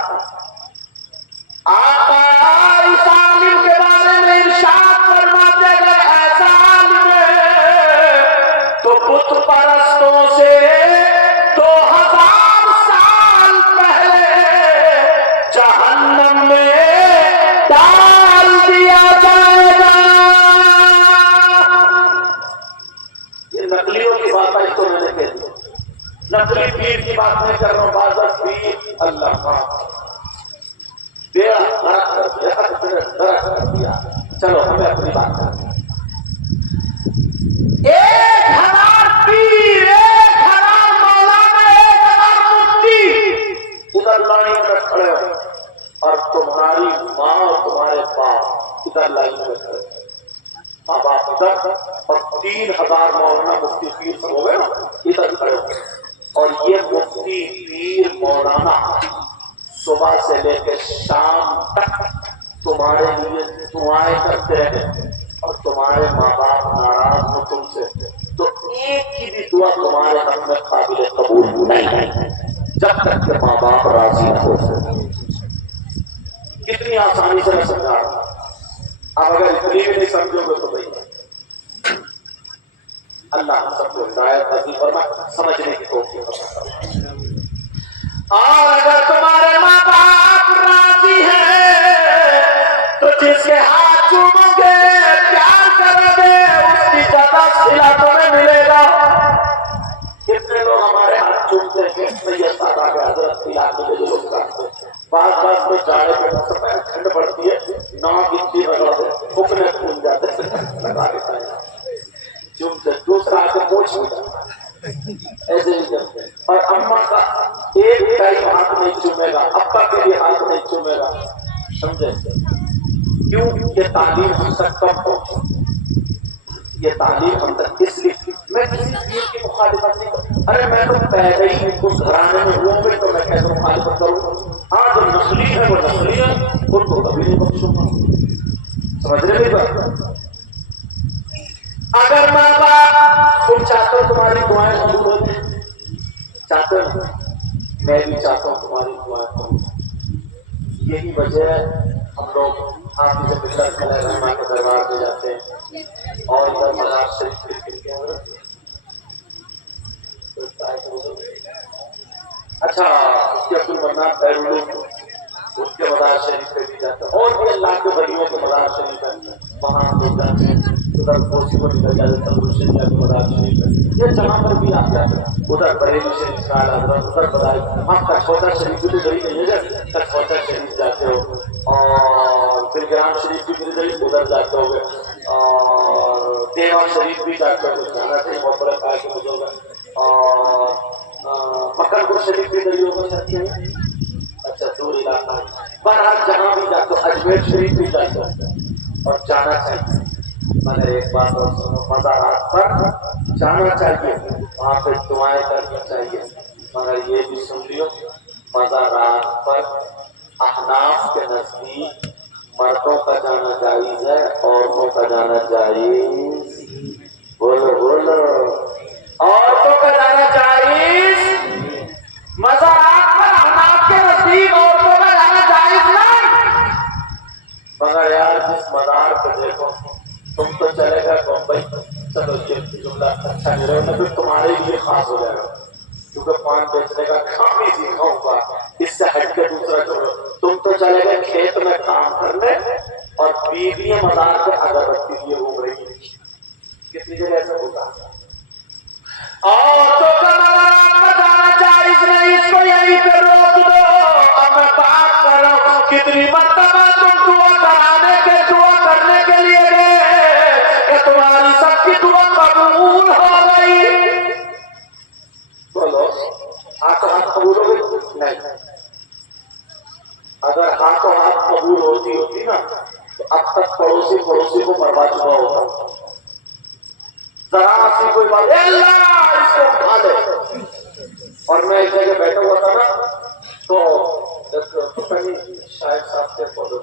آقا اس عالم کے بارے میں ارشاد فرماتے گئے ایسا عالم ہے تو بت پرستوں سے 2000 سال پہلے جہنم میں ڈال دیا جائے گا۔ یہ نقلیوں کی بات آئی تو میں نے کہہ دی، نقلی پیر کی بات نہیں کر رہا ہوں، بازر پیر اللہ بیڑا غرق کر دیا۔ چلو ہمیں اپنی بات کریں، 1000 پیر، 1000 مولانا، 1000 مفتی ادھر لائن میں کھڑے ہو، اور تمہاری ماں اور تمہارے باپ ادھر لائن میں کھڑے، ماں باپ ادھر اور 3000 مولانا مفتی پیر سب ہو گئے نا ادھر کھڑے ہو، اور یہ مفتی پیر مولانا صبح سے لے کے شام تک تمہارے لیے دعائیں کرتے رہے، اور تمہارے ماں باپ ناراض ہو تم سے تو ایک کی بھی دعا تمہارے حق میں قابل قبول نہیں ہے جب تک کہ ماں باپ راضی نہ ہو۔ کتنی آسانی سے میں سمجھا رہا ہوں، اب اگر اتنی بھی نہیں سمجھو گے تو بھائی اللہ ہم سب کو ہدایت نصیب فرمائے، سمجھنے کی توفیق عطا فرمائے۔ اور اگر تمہارے ماں باپ راضی ہیں تو جس کے ہاتھ چومو گے، پیار کرو گے، اس کی زیادہ صلہ تمہیں ملے گا۔ کتنے لوگ ہمارے ہاتھ چومتے ہیں، سید سادہ کے حضرت کی کچھ ہو جاتا ہے ایسے نہیں کرتے. اور اماں کا ایک ٹائم ہاتھ نہیں چومے گا, ابا کے لیے ہاتھ نہیں چومے گا, سمجھے؟ کیوں؟ یہ تعلیم ہم تک کم پہنچی, یہ تعلیم ہم تک اس لیے. میں کسی چیز کی مخالفت نہیں کرتا, ارے میں تو پیدا ہی اس گھرانے میں ہوں بھی تو میں کیسے مخالفت کروں؟ ہاں جو نسلی ہے وہ نسلی ہے, ان کو کبھی نہیں بخشوں گا. سمجھ رہے میری بات؟ اگر ماں باپ تم چاہتے ہو تمہاری دعائیں قبول ہو جائیں, چاہتے ہو, میں بھی چاہتا ہوں تمہاری دعائیں قبول ہو. یہی وجہ ہے ہم لوگ حافظ ملت علیہ رحمہ کے دربار میں جاتے ہیں اور ادھر مزار شریف کے کھڑکیاں ہوتی ہیں. اچھا اس کے عبد المنان بیرولو ان کے مزار شریف پہ بھی جاتے ہیں, اور بھی اللہ کے ولیوں کے مزار شریف ہے, وہاں ہم لوگ جاتے ہیں. ادھر کوسی کو نکل جاتے ہیں, تنظر شریف کے مزار شریف ہے, یہ جہاں پر بھی آپ جاتے ہیں. ادھر بریلی شریف کا حضرت, ادھر بدائی, ہاں کچھوٹا شریف بھی تو گئی نہیں ہے, کچھوٹا شریف جاتے ہو, اور پھر گرام شریف بھی مل گئی ادھر جاتے ہو گے, اور دیوا شریف بھی جاتے ہو, جانا چاہیے بہت بڑا کار کے بزرگ, اور مکر پور شریف بھی گئی ہوگا ساتھی ہے. اچھا دور علاقہ ہے. بہرحال جہاں بھی جاتے ہو, اجمیر شریف بھی جاتے ہو, اور جانا چاہیے. مگر ایک بات اور سنو, مزارات پر جانا چاہیے, وہاں پہ دعائیں کرنی چاہیے, مگر یہ بھی سن لیو مزارات پر احناف کے نزدیک مردوں کا جانا جائز ہے, عورتوں کا جانا جائز. بولو بولو, عورتوں کا جانا جائز. مزارات پر احناف کے نزدیک عورتوں کا جانا جائز نہیں. مگر یار جس مزار کو دیکھو, تم تو چلے گا بمبئی, چلو یہ جملہ اچھا نہیں رہے, پھر تمہارے لیے خاص ہو جائے گا, کیونکہ پان بیچنے کا کام ہی سیکھا ہوگا. اس سے ہٹ کے دوسرا چھوڑو, تم تو چلے گئے کھیت میں کام کرنے, اور بیوی مزار پہ اگربتی لیے گھوم رہی ہے. کتنی جگہ ایسا ہوتا ہے. عورتوں کا مزارات پر جانا جائز نہیں, اس کو یہیں پہ روک دو. اب میں بات کر رہا ہوں, کتنی مرتبہ تم دعا کرنے کے لیے گئے کہ تمہاری سب کی دعا قبول ہو گئی. بولو ہاتھوں ہاتھ قبول ہو گئی؟ نہیں. اگر ہاتھوں ہاتھ قبول ہوتی نا تو اب تک پڑوسی کو مروا چکا ہوتا. ذرا سی کوئی بات, اللہ اس کو اٹھا لے. اور میں ایک جگہ بیٹھا ہوا تھا نا, تو پتہ نہیں شاید صاحب کے فوٹو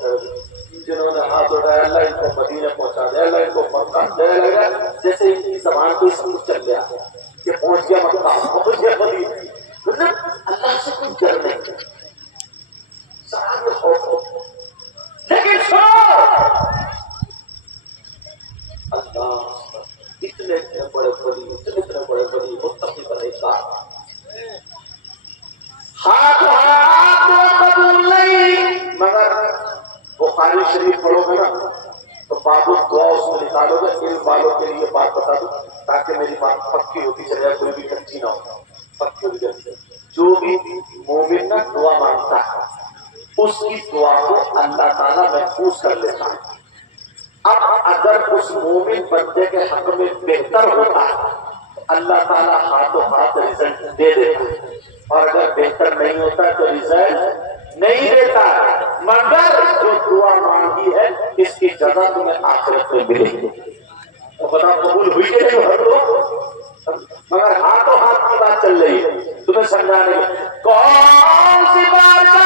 جنہوں نے ہاتھ اٹھایا, اللہ ان کو مدینے پہنچا دے, اللہ ان کو مکہ دے لگا, جیسے ان کی زبان کو سمجھ چل گیا کہ پہنچ گیا مکہ, پہنچ گیا مدینے. مطلب اللہ سے کوئی ڈر نہیں, سارے خوف ہو. لیکن سنو, اللہ اتنے بڑے بڑی متقی پرہیزگار, ہاتھ قبول نہیں. مگر بخاری شریف پڑھو گے نا تو باب الدعا اس میں نکالو گے. علم والوں کے لیے بات بتا دو تاکہ میری بات پکی ہوتی چلے, کوئی بھی کچی نہ ہو, پکی ہوتی چلے. جو بھی مومن نا دعا مانگتا ہے, اس کی دعا کو اللہ تعالیٰ محفوظ کر لیتا ہے. اب اگر اس مومن بندے کے حق میں بہتر ہوتا ہے تو اللہ تعالیٰ ہاتھوں ہاتھ رزلٹ دے دیتا ہے, اور اگر بہتر نہیں ہوتا تو رزلٹ نہیں دیتا. مگر جو دعا مانگی ہے اس کی جزا تمہیں آخرت میں ملے گی. تو بتا قبول ہوئی کہ نہیں ہر لوگ, مگر ہاتھوں ہاتھ کی بات چل رہی ہے تمہیں سمجھانے کی. کون سی بات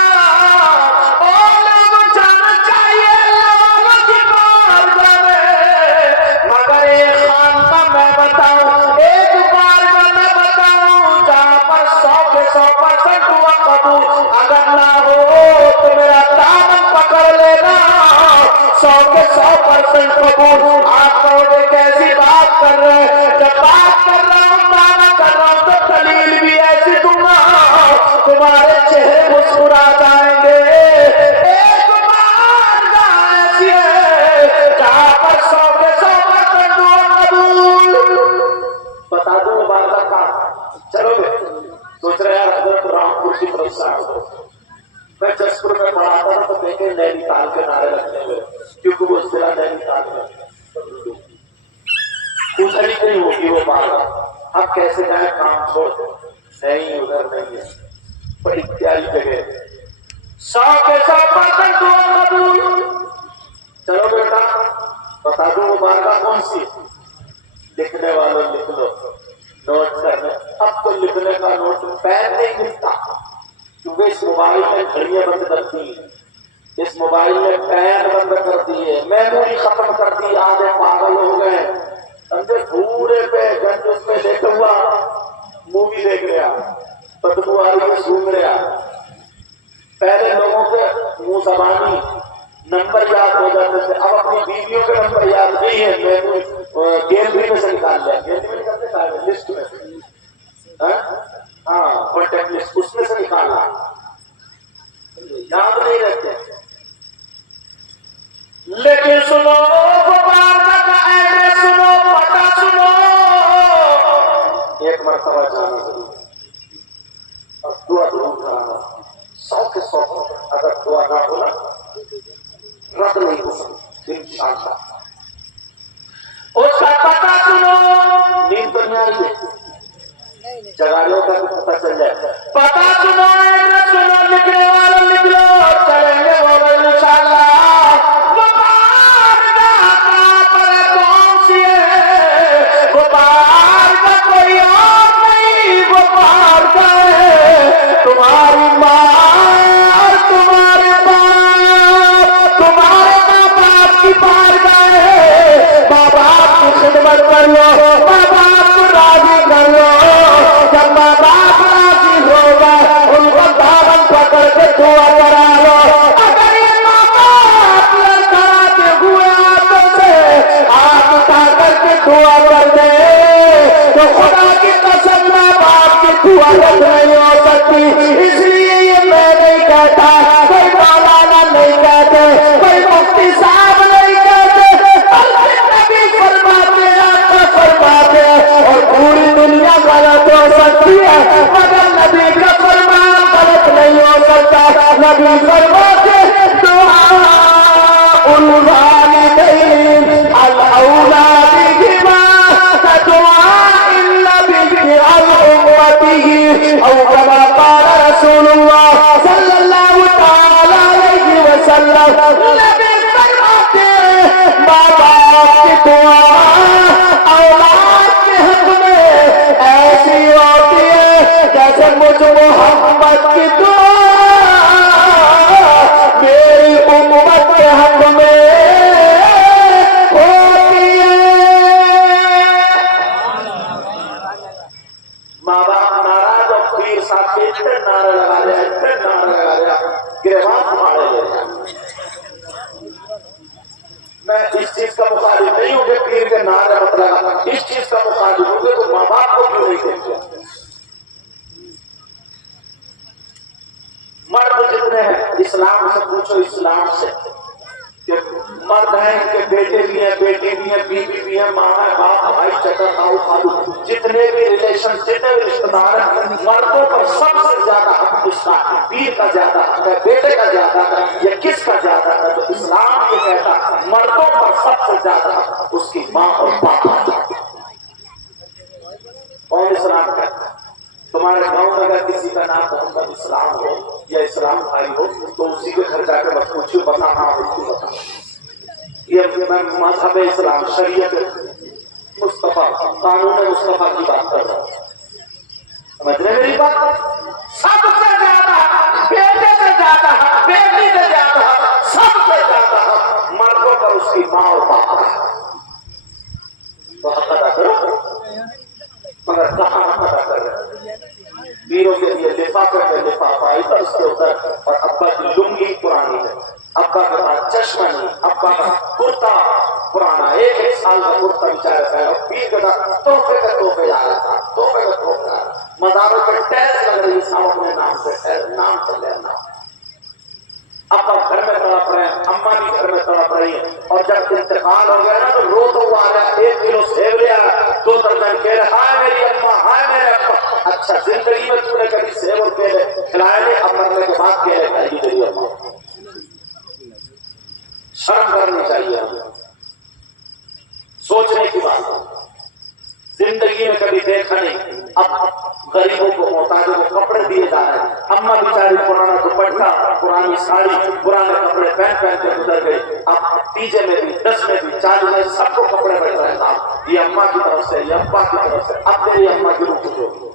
قبول. آپ کہو کیسی بات کر رہے ہیں, جب بات کر رہا ہوں دعویٰ کر رہا ہوں تو دلیل بھی ایسی دوں گا تمہارے چہرے مسکرا جائیں گے. ایک بات ایسی ہے جہاں پر 100% دعا قبول. بتا دو مبارکہ کا, چلو گے سوچ رہے ہیں حضرت رامپور کی طرف سے آؤ. میں جسپور میں پڑھاتا ہوں تو دیکھیں نینی تال کے نعرے لگتے ہوئے, کیونکہ وہ ضلع نینی تال میں ادھر ہی نہیں ہوگی وہ بات. اب کیسے جائیں کام چھوڑ دو نہیں ادھر نہیں ہے بڑی پیاری جگہ سو کے سو پرسنٹ دعا قبول چلو بیٹا بتا دو مبارکہ کون سی لکھنے والوں لکھ لو نوٹ کرنا اب تو لکھنے کا نوٹ پین نہیں ملتا کیونکہ اس موبائل میں گھڑیاں بند کرتی ہیں اس موبائل میں پین بند کرتی ہے میموری ختم کرتی ہے آدھے پاگل ہو گئے سمجھے پورے پہ گنج اس میں لیٹا ہوا مووی دیکھ رہا بدبو آ رہی سونگ رہا پہلے لوگوں کے منہ زبانی نمبر یاد ہو جاتے تھے اب اپنی بیویوں کے نمبر یاد نہیں ہے میموری گیلری میں سے نکال لیا گیلری میں نکالتے لسٹ میں ہاں کانٹیکٹ لسٹ اس میں سے نکالنا یاد نہیں رہتے لیکن سنو کا ایڈریس سنو پتہ سنو ایک مرتبہ جانا ضرور اور دعا ضرور کرانا 100 کے 100 اگر دعا نہ ہونا رد نہیں ہو سکتی انشاءاللہ اس کا پتہ سنو نیند پر نہ آئیے جگاڑیوں کا بھی پتہ چل جائے پتہ سنو ایڈریس سنو لکھنے والوں لکھ لو چلیں گے وہ انشاءاللہ تمہاری ماں تمہارے باپ تمہارے ماں باپ کی بار گئے ماں باپ کی خدمت کر لو ماں باپ کو راضی کر لو جب ماں باپ راضی ہوگا ان کو دامن پکڑ کے دعا کرا لو اگر یہ ماں باپ لڑکھڑاتے ہوئے ہاتھوں سے ہاتھ اٹھا کر کے دعا کر دے تو خدا کی قسم ماں باپ کی دعا نہیں ہو سکتی اس لیے یہ میں نہیں کہتا کوئی مولانا نہیں کہتے کوئی مفتی صاحب نہیں کہتے بلکہ نبی فرماتے ہیں فرماتے ہیں اور پوری دنیا غلط ہو سکتی ہے مگر نبی کا فرمان غلط نہیں ہو سکتا نبی فرماتے دعاء الوالدین الاولادہما كدعاء النبي عن امته او كما قال رسول الله صلی اللہ تعالی علیہ وسلم نبی فرماتے ماں باپ کی دعا اولاد کے حق میں ایسی ہوتی ہے جیسے مجھ محمد کی دعا میری امت کے حق میں ہوتی ہے ماں باپ ناراض اور پیر صاحب کے اتنے نعرے لگا رہے گریبان ہمارے لے میں اس چیز کا مخالف نہیں ہوں کہ پیر کے نعرے مت لگا اس چیز کا مخالف ہوں کہ تو ماں باپ کو کیوں نہیں دیکھتے مرد جتنے ہیں اسلام سے پوچھو اسلام سے کہ مرد ہیں کہ بیٹے بھی ہیں بیٹی بھی ہیں بیوی بھی ہیں ماں ہے باپ بھائی چچا تاؤ خالو جتنے بھی ریلیشن جتنے بھی رشتے دار ہیں مردوں پر سب سے زیادہ حق کس کا ہے پیر کا زیادہ حق ہے بیٹے کا زیادہ ہے یا کس کا زیادہ ہے تو اسلام یہ کہتا مردوں پر سب سے زیادہ حق اس کی ماں اور باپ کا کون اسلام کہتا ہے تمہارے گاؤں میں اگر کسی کا نام محمد اسلام ہو یا اسلام بھائی ہو تو اسی کے گھر جا کے مت پوچھو بتا ہاں اس کو بتا یہ مذہب اسلام شریعت مصطفیٰ قانون مصطفیٰ کی بات کر رہا ہوں سمجھ رہے میری بات سب سے زیادہ بیٹے سے زیادہ بیٹی سے زیادہ سب سے زیادہ مردوں پر اس کی ماں اور باپ کا تو حق ادا کرو مگر کہاں حق ادا کر رہے پیروں کے لیے لفافے میں لفافہ ادھر اس کے ادھر اور ابا کی لنگی پرانی ہے ابا کے پاس چشمہ نہیں ابا کا کرتا پرانا ایک سال کا کرتا بیچارہ ہے اور پیر کے ساتھ تحفے کا تحفے لا رہا تھا تحفے کا تحفے لا رہا مزاروں پہ ٹیکس لگ رہی صاحب اپنے نام سے نام سے لینا ابا گھر میں تڑپ رہے ہیں اماں بھی گھر میں تڑپ رہی ہے اور جب انتقال ہو گیا نا تو رو تو آ رہا ہے 1 کلو سیب لیا 2 درجن کہہ رہے ہائے میری اماں ہائے میرے ابا اچھا زندگی میں تو نے کبھی سیب اور کیلے کھلائے نہیں اب مرنے کے بعد کہہ رہے بھائی میری اماں شرم کرنی چاہیے ہمیں سوچنے کی بات زندگی میں کبھی دیکھا نہیں اب غریبوں کو محتاجوں کو کپڑے دیے جا رہے ہیں. اماں بیچاری پرانا دوپٹہ پرانی ساڑی پرانے کپڑے پہن پہن کے گزر گئی. اب تیجے میں بھی 10 میں بھی 40 میں سب کو کپڑے بٹ رہے ہیں. یہ اماں کی طرف سے یہ ابا کی طرف سے. اب میری اماں کی روح جو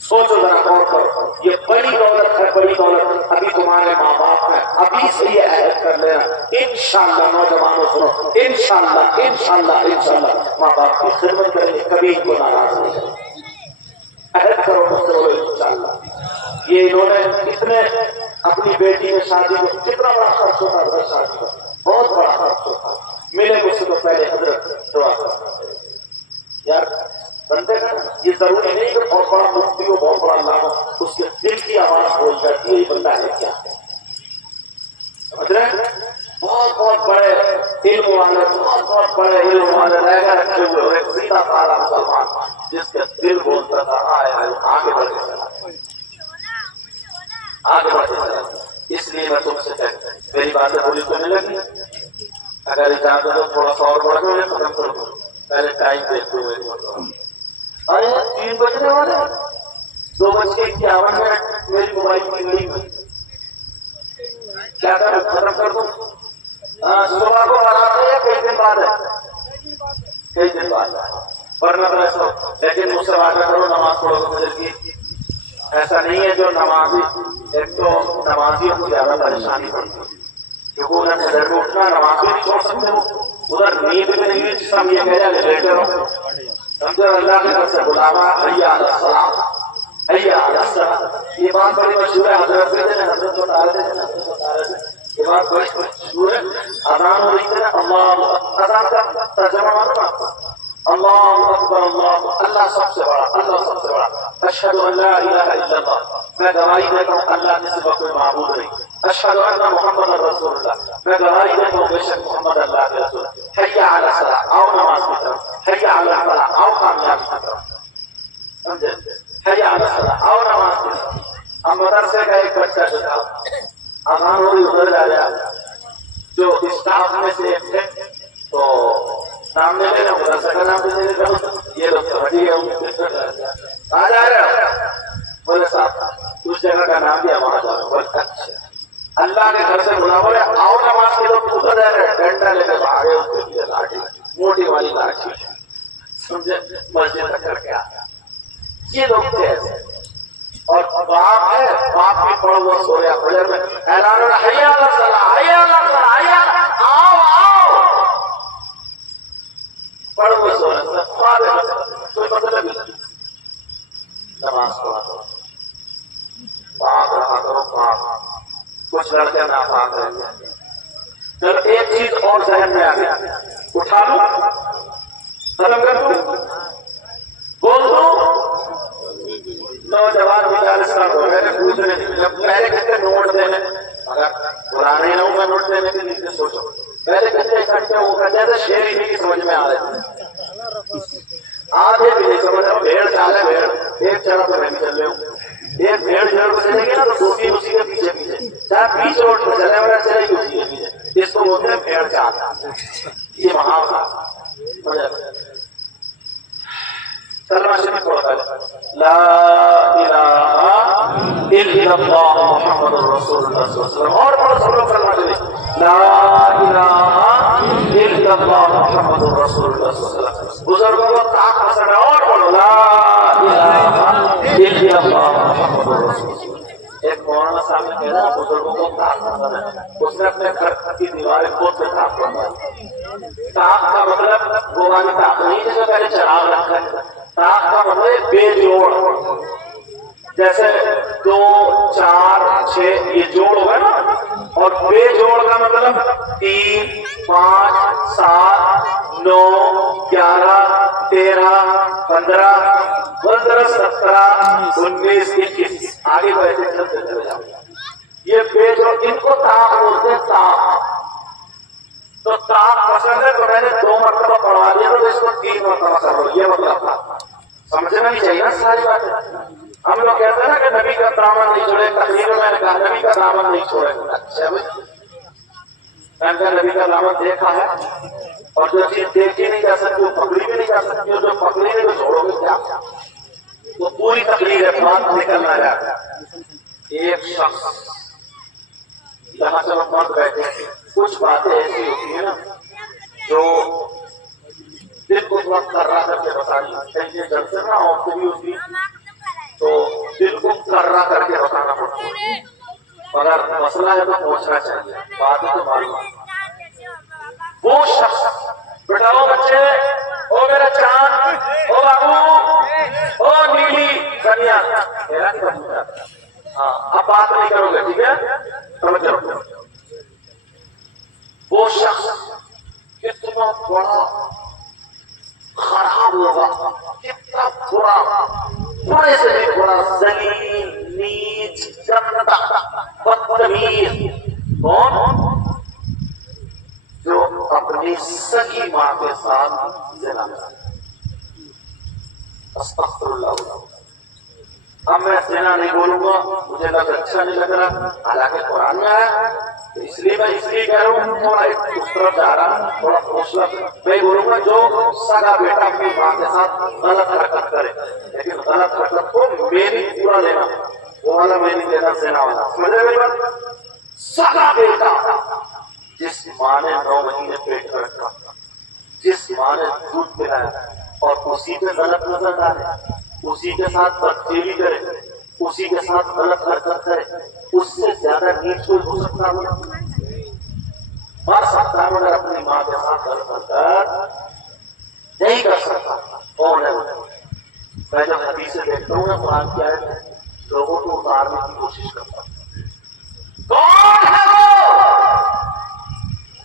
سوچو ذرا غور کرو. یہ بڑی دولت ہے بڑی دولت. ابھی تمہارے ماں باپ ہیں ابھی سے یہ عہد کر لینا انشاءاللہ. نوجوانوں سنو انشاءاللہ انشاءاللہ انشاءاللہ ماں باپ کی خدمت کریں گے کبھی ان کو ناراض نہیں کریں گے. عہد کرو مجھ سے بولو انشاءاللہ. یہ انہوں نے کتنے اپنی بیٹی میں شادی میں کتنا بڑا خرچ ہوتا ہے شادی کا بہت بڑا خرچ ہوتا. ملے مجھ سے تو پہلے حضرت دعا کرتے یار بندے کا یہ ضروری نہیں کہ بہت بڑا مفتی ہو بہت بڑا علامہ اس کے دل کی آواز بول جاتی ہے یہ بندہ ہے کیا سمجھ رہے ہیں. بہت بہت بڑے علم والے بہت بہت بڑے علم والے رہ گئے رکھے ہوئے اور ایک سیدھا سادہ مسلمان جس کے دل بولتا تھا آگے بڑھ کے چلا آگے بڑھ کے چلا. اس لیے میں تم سے کہتا ہوں میری باتیں بولی تو نہیں لگی. اگر اجازت ہو تھوڑا سا اور بڑھ گئے ختم کر دو. پہلے ٹائم دیکھتے ہوئے 3 بجنے والے 2:51 میری موبائل کی گھڑی میں کیا کریں ختم کر دوں. صبح کو آتے ہیں کئی دن بعد ہے کئی دن بعد ورنہ ایسا. لیکن مجھ سے وعدہ کرو نماز پڑھو فجر کی. ایسا نہیں ہے جو نمازی ایک تو نمازیوں کو زیادہ پریشانی پڑتی ہے کیونکہ انہیں فجر میں اٹھنا نماز بھی نہیں چھوڑ سکتے وہ ادھر نیند بھی نہیں جس ہم یہ کہہ رہے لیٹے رہو. سمجھو اللہ کی طرف سے بلاوا حی علی الصلاۃ حی علی الصلاۃ. یہ بات بڑی مشہور ہے. حضرت حضرت بتا رہے تھے یہ بات بڑی مشہور ہے. اذان ہو رہی تھی نا اللہ اذان کا ترجمہ معلوم آپ کو اللہ اکبر اللہ اللہ سب سے بڑا اللہ سب سے بڑا. اشہد ان لا الہ الا اللہ میں گواہی دیتا ہوں اللہ کے سوا کوئی معبود نہیں. اشہد ان محمد رسول اللہ میں گواہی دیتا ہوں بے شک محمد اللہ کے رسول. حی علی الصلاۃ آؤ نماز کی طرف. حی علی الفلاح آؤ کامیابی کی طرف. سمجھے حی علی الصلاۃ آؤ نماز کی طرف. ہم مدرسے کا ایک بچہ جو تھا اذان ہو رہی ادھر جا رہا جو اسٹاف میں سے ایک تھے تو سامنے میرا مدرسہ کا نام بھی یہ لوگ سمجھیے آ جا رہے بولے صاحب اس جگہ کا نام بھی وہاں جا رہا. بولے اچھا اللہ کے گھر سے بلا بولے آؤ نماز کے لوگ ادھر جا رہے ڈنڈا لے کے آگے اس کے لیے لاٹھی موٹی والی لاٹھی سمجھے مسجد تک کر کے آیا. یہ لوگ تھے ایسے. اور باپ ہے باپ بھی پڑھ وہ سویا فجر میں اعلان حی علی الصلاۃ حی علی الصلاۃ حی علی آؤ آؤ پڑھ وہ سویا کوئی مطلب نہیں. نماز پڑھا کرو پاک رہا کرو پاک. کچھ لڑکے ناپاک رہتے ہیں. چلو ایک چیز اور ذہن میں آ گیا اٹھا لوں ختم کر دوں بول دوں. نوجوان مجالسہ کو میں نے پوچھنے جب پہلے کہتے نوٹ دینے اگر پرانے ہوں میں نوٹ دینے کے لیے سوچو پہلے کہتے اکٹھے ہو کر جیسے شیر ہی نہیں سمجھ میں آ رہے تھے. آدھے بھی نہیں سمجھ رہا بھیڑ چال ہے بھیڑ ایک چلا تو میں بھی چل رہے ہوں. ایک بھیڑ جھیڑ کو چلے گی نا تو دوسری اسی کے پیچھے پیچھے چاہے پیچھے روڈ پہ چلے والا چلے گی اسی کے پیچھے. اس کو بولتے ہیں بھیڑ چال. یہ وہاں کا کلمہ شریف پڑھتا ہے لا الہ الا اللہ محمد رسول اللہ صلی اللہ علیہ وسلم. اور پڑھو سب لوگ کلمہ شریف لا الہ الا اللہ محمد رسول اللہ صلی اللہ علیہ وسلم. بزرگوں کو طاق پسند ہے اور پڑھو لا الہ الا اللہ محمد رسول اللہ. ایک مولانا صاحب نے کہا بزرگوں کو طاق پسند ہے. اس نے اپنے گھر کی دیواریں کھود کے طاق بنوائی. طاق کا مطلب وہ والی طاق نہیں جیسے پہلے چراغ رکھا ہے. طاق کا مطلب بے جوڑ جیسے 2 4 6 یہ جوڑ ہوگا نا اور بے جوڑ کا مطلب 3 5 7 9 11 13 15 17 19 21 آگے کو ایسے چلتے چلے جاؤ. یہ بے جوڑ ان کو طاق بولتے ہیں. طاق تو طاق پسند ہے تو میں نے 2 مرتبہ پڑھوا دیا تو اس کو 3 مرتبہ کر لو. یہ مطلب تھا. سمجھنا نہیں چاہیے نا ساری باتیں. ہم لوگ کہتے ہیں نا کہ نبی کا دامن نہیں چھوڑے. تقریر میں نے کہا نبی کا دامن نہیں چھوڑے. اچھا بھائی میں نے نبی کا دامن دیکھا ہے اور جو چیز دیکھی نہیں جا سکتی وہ پکڑی بھی نہیں جا سکتی، اور جو پکڑی نہیں وہ چھوڑو گے کیا؟ وہ پوری تقریر ہے، بات نکلنا ہے۔ ایک شخص یہاں سے ہم مرد بیٹھے ہیں، کچھ باتیں ایسی ہوتی ہیں نا جو دل کو تھوڑا کرا کر کے بتانی، کہیں جب سے نا عورتیں بھی ہوتی تو دل کو کرا کر کے بتانا پڑتا ہے، مگر مسئلہ ہے تو پہنچنا چاہیے، بات تو معلوم ہے۔ وہ شخص بیٹا او بچے، او میرا چاند، او بابو، او نیلی کنیا، میرا نہیں بچہ، ہاں اب بات نہیں کرو گے، ٹھیک ہے؟ سمجھ جاؤ۔ وہ شخص کتنا بڑا خراب ہوگا، کتنا برا، برے سے بھی برا، ذلیل، نیچ، گندا، بدتمیز، کون؟ جو اپنی سگی ماں کے ساتھ زنا کرتا ہے۔ استغفر اللہ۔ اب میں زنا نہیں بولوں گا، مجھے لگ اچھا نہیں لگ رہا، حالانکہ قرآن میں ہے، تو اس لیے میں کہہ رہا ہوں تھوڑا اس طرف جا رہا ہوں، تھوڑا حوصلہ میں بولوں گا جو سگا بیٹا اپنی ماں کے ساتھ غلط حرکت کرے، لیکن غلط حرکت کو میری پورا لینا، وہ والا میں نہیں لینا، زنا والا، سمجھے میری بات؟ سگا بیٹا جس ماں نے 9 مہینے پیٹ میں رکھا، جس ماں نے دودھ پلایا اور اسی پہ غلط نظر ڈالے، اسی کے ساتھ بدفعلی کرے، اسی کے ساتھ غلط حرکت کرے، اس سے زیادہ نیچ کوئی ہو سکتا ہے؟ مر سکتا ہے مگر اپنی ماں کے ساتھ غلط حرکت نہیں کر سکتا۔ کون ہے وہ؟ میں جب حدیثیں دیکھتا ہوں نا قرآن کی آیت ہے، لوگوں کو اتارنے کی کوشش کرتا ہوں، کون ہے وہ؟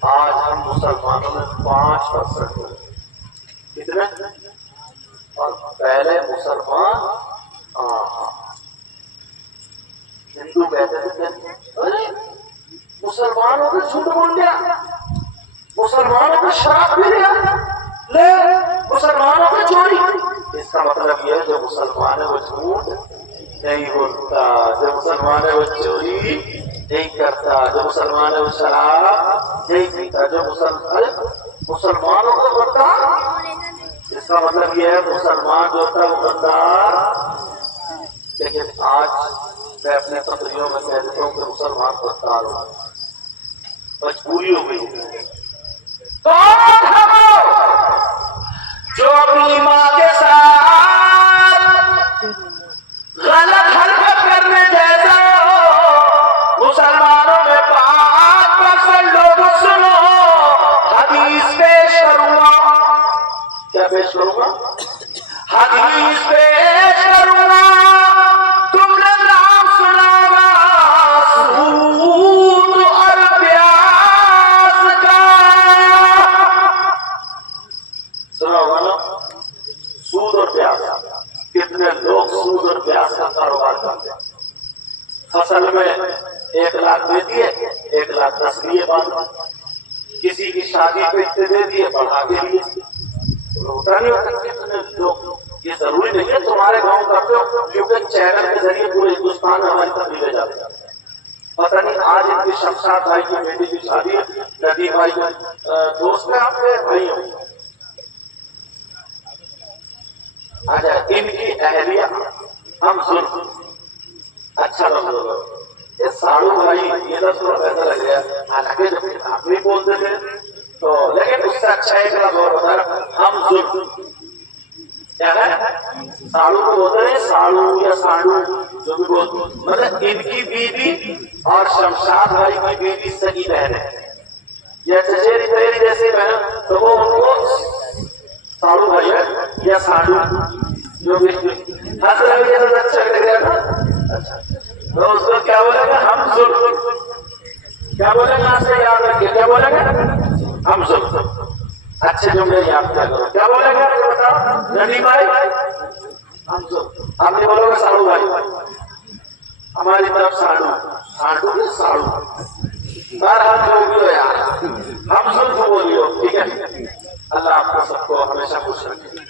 آج ہم مسلمانوں میں 5% ہیں، کتنے؟ اور پہلے مسلمان ہندو کہتے تھے ارے مسلمانوں کو جھوٹ بول گیا، مسلمانوں کو شراب پی لیا، لے مسلمانوں کو چوری۔ اس کا مطلب یہ ہے جو مسلمان ہے وہ جھوٹ نہیں بولتا، جو مسلمان ہے وہ چوری نہیں کرتا، جو مسلمان ہے وہ شراب نہیں پیتا، جو مسلمانوں کو بڑھتا، اس کا مطلب یہ ہے مسلمان جو ہوتا ہے وہ غدار۔ لیکن آج میں اپنے تقریروں میں کہہ دیتا ہوں کہ مسلمان غدار ہو، مجبوری ہو گئی۔ کون ہے وہ جو اپنی ماں کے ساتھ غلط حرکت کرنے جیسا ہو؟ مسلمانوں میں 5% لوگوں سنو، حدیث پیش کروں گا، کیا پیش کروں گا؟ حدیث پیش کروں گا، تم نے نام سنا ہوگا سود اور پیاز کا، سنا ہوگا نا؟ سود اور پیاز، کتنے لوگ سود اور پیاز کا کاروبار کرتے ہیں؟ فصل میں 1 لاکھ دے دیے، 1 لاکھ 10 لیے بعد، کسی کی شادی پہ اتنے دے دیے بڑھا کے لیے، ہوتا نہیں ہوتا؟ کتنے لوگ، یہ ضروری نہیں ہے تمہارے گاؤں کرتے ہو، کیونکہ چینل کے ذریعے پورے ہندوستان میں ہماری تقریریں جاتی ہیں۔ پتہ نہیں آج ان کی شمشاد بھائی کی بیٹی کی شادی ہے، ندیم بھائی کا دوست ہے، آپ کے بھائی ہو، آجا ان کی اہلیہ ہم ظلم، اچھا لفظ یہ ساڑو بھائی، یہ لفظ تھوڑا پیسہ لگ گیا، حالانکہ جب آپ بھی بولتے تھے تو، لیکن اس سے اچھا ایک لفظ اور ہوتا ہے ہم ظلم، کیا ہے؟ ساڑو کو بولتے ہیں، ساڑو یا ساڑو جو بھی بولتے، مطلب ان کی بیوی اور شمشاد بھائی کی بیوی سگی بہن ہے، یا چچیری بہن جیسے بہن، تو وہ ان کو ساڑو بھائی ہے یا ساڑو جو بھی حضرت یہ تو اچھا لگ رہا نا، اچھا تو اس کو کیا بولے گا؟ ہم ظلم، کیا بولے گا؟ آپ سے یاد رکھیے، کیا بولے گا؟ ہم ظلم۔ اچھے جملے یاد کیا کرو، کیا بولے گا؟ بتاؤ ندیم بھائی، ہم ظلم، آپ نہیں بولو گے ساڑو بھائی، ہماری طرف ساڑو، ساڑو یا ساڑو، بہرحال جو بھی ہو یار، ہم ظلم بولیو، ٹھیک ہے؟ اللہ آپ کو سب کو ہمیشہ خوش رکھے۔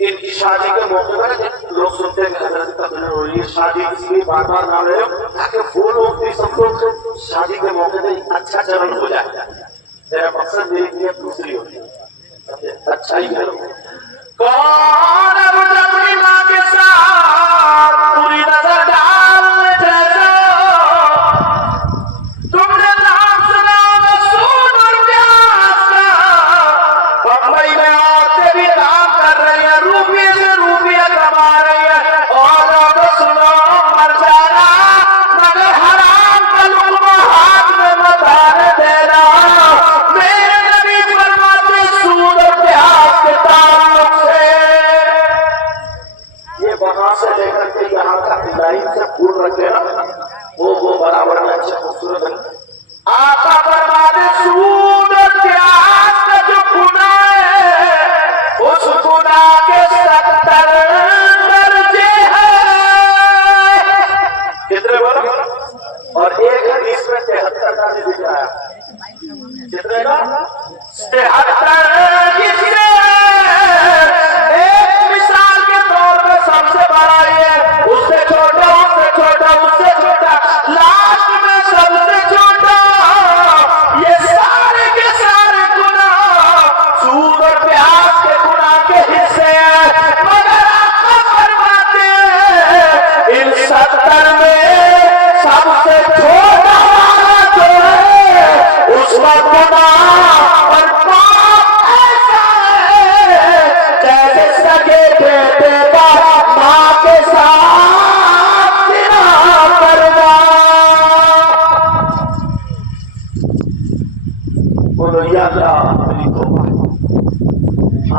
ان کی شادی کے موقع پر لوگ سنتے ہیں کہ حضرت تقریر ہو رہی ہے، شادی اس لیے بار بار نہ رہے ہو تاکہ وہ لوگ بھی سب لوگ شادی کے موقع پہ اچھا چلن ہو جائے، میرا مقصد میری نیت دوسری ہوتی ہے، اچھا ہی کرو۔ کون اب اپنی ماں کے ساتھ پوری نظر ڈال جیسا تم نے نام سنا رسول اور پیاس کا، بمبئی میں عورتیں بھی کام کر رہی ہیں، روپیے سے روپیہ کما رہی ہیں، اور سنو مر جانا مگر حرام کا لقمہ ہاتھ میں مت آنے دینا۔ میرے نبی فرماتے سود اور پیاس کے تعلق سے یہ وہاں سے لے کر کے یہاں کا لائن سے پھول رکھے نا وہ برابر میں اچھا خوبصورت ہے۔ آقا فرماتے سود اور پیاس کا جو گناہ ہے اس گناہ کے 70 درجے ہیں، کتنے بولو؟ اور ایک حدیث میں 73 درجے دکھایا، کتنے کا 73 جس میں ایک مثال کے طور پہ سب سے بڑا ہے، اس سے چھوٹا اس سے چھوٹا اس سے چھوٹا، لاسٹ میں سب سے چھوٹا، یہ سارے کے سارے گناہ سود اور پیاس کے گناہ کے حصے ہیں، مگر آقا فرماتے ہیں ان 70 میں سب سے چھوٹا والا جو ہے اس کا گناہ اور پاپ ایسا ہے جیسے سگے بیٹے کا ماں کے ساتھ زنا کرنا۔ بولو یا اللہ میری توبہ،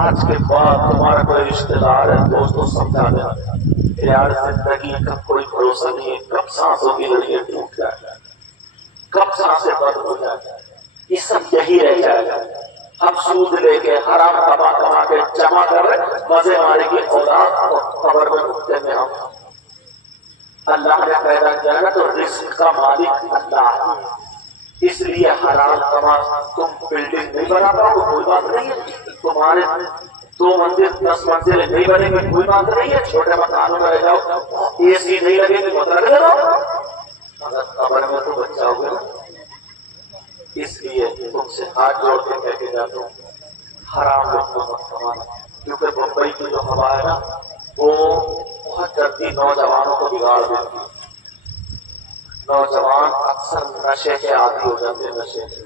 آج کے بعد تمہارا کوئی رشتہ دار ہے دوستوں سمجھا دینا، یار زندگی کا کوئی بھروسہ نہیں ہے، کب سانسوں کی لڑیاں ٹوٹ جائے، کب سانسیں بند ہو جائے، یہ سب یہی رہ جائے گا۔ ہم سود لے کے حرام کما کے جمع کر رہے، مزے مارے کی اولاد اور قبر میں اٹھتے میں ہم اللہ نے پیدا کیا نا تو رزق کا مالک اللہ ہے، اس لیے حرام کما۔ تم بلڈنگ نہیں بنا پاؤ کوئی بات نہیں ہے، تمہارے 2 منزل 10 منزل نہیں بنے گی کوئی بات نہیں ہے، چھوٹے مکانوں میں رہ جاؤ، اے سی نہیں لگے گی مت لگے گا، مگر قبر میں تو بچ جاؤ گے نا۔ اس لیے تم سے ہاتھ جوڑ کے کہہ کے جاتا ہوں حرام لقمہ مت کمانا، کیونکہ بمبئی کی جو ہوا ہے نا وہ بہت جلدی نوجوانوں کو بگاڑ دیتی ہے۔ نوجوان اکثر نشے کے عادی ہو جاتے ہیں، نشے کے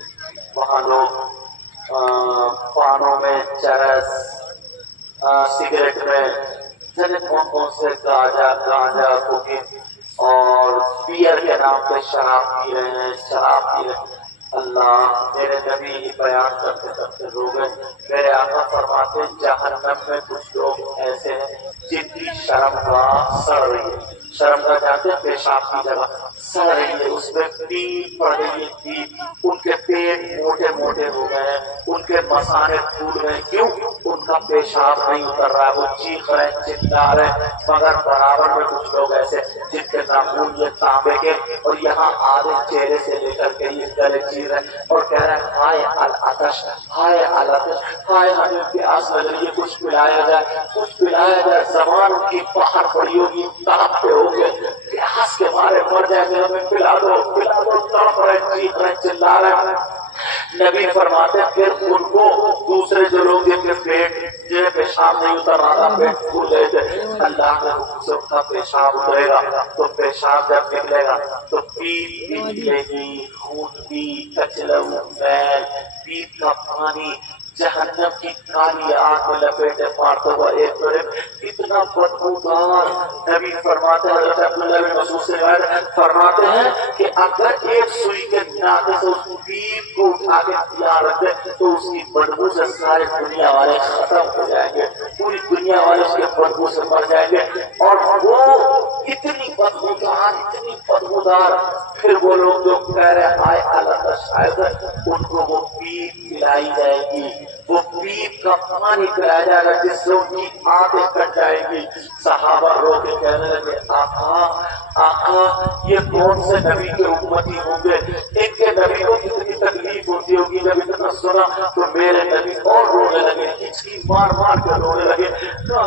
وہاں لوگ پانوں میں چرس، سگریٹ میں جانے کون سے گانجا کوکین اور بیئر کے نام پہ شراب پی رہے ہیں، شراب پی رہے ہیں۔ اللہ میرے نبی یہ بیان کرتے کرتے رو گئے، میرے آقا فرماتے جہنم میں کچھ لوگ ایسے ہیں جن کی شرمگاہ سڑ رہی ہے، شرمگاہ جاتے ہیں پیشاب کی جگہ سڑ رہی ہے، اس میں پیپ پڑ رہی ہے، پیپ، ان کے پیٹ موٹے موٹے ہو گئے ہیں، ان کے مثانے پھول گئے، کیوں؟ ان کا پیشاب نہیں اتر رہا ہے، وہ چیخ رہے چلا رہے ہیں، مگر برابر میں کچھ لوگ ایسے جن کے ناخن یہ تانبے کے اور یہاں آدھے چہرے سے لے کر کے یہ گلے چیر رہے اور کہہ رہے ہیں ہائے العطش، ہائے العطش، ہائے ہمیں پیاس لگ رہی ہے، کچھ پلایا جائے، کچھ پلایا جائے۔ زبان ان کی باہر پڑی ہوگی، تڑپتے ہو گے، پیاس کے مارے مر جائیں گے، ہمیں پلا دو پلا دو، تڑپ رہے چیخ رہے چلا رہے۔ نبی فرماتے پھر ان کو دوسرے جو لوگ جن کے پیٹ جو پیشاب نہیں اتر رہا تھا، پیٹ پھول گئے تھے، اللہ کے حکم سے ان کا پیشاب اترے گا، تو پیشاب جب نکلے گا تو پیپ بھی نکلے گی، خون بھی، کچلو، میل، پیپ کا پانی جہنم کی کالی آگ میں لپیٹے مارتا ہوا ایک طرف کتنا بدبودار۔ نبی فرماتے ہیں حضرت عبداللہ بن مسعود سے روایت فرماتے ہیں کہ اگر ایک سوئی کے ناطے سے اس پیپ کو اٹھا کے پیا رکھ دے تو اس کی بدبو سے سارے دنیا والے ختم ہو جائیں گے، پوری دنیا والے اس کے بدبو سے مر جائیں گے، اور وہ اتنی بدبودار پھر وہ لوگ جو کہہ رہے ہائے اللہ کا شاید ان کو وہ پیپ پلائی جائے گی، وہ پیپ کا پانی پلایا جائے گا جس سے ان کی آنکھیں کٹ جائیں گی۔ صحابہ رو کے کہنے لگے آقا آقا یہ کون سے نبی کے امتی ہوں گے، ان کے نبی کو کتنی تکلیف ہوتی ہوگی۔ جب اتنا سنا تو میرے نبی اور رونے لگے، ہچکی مار مار کے رونے لگے، کہا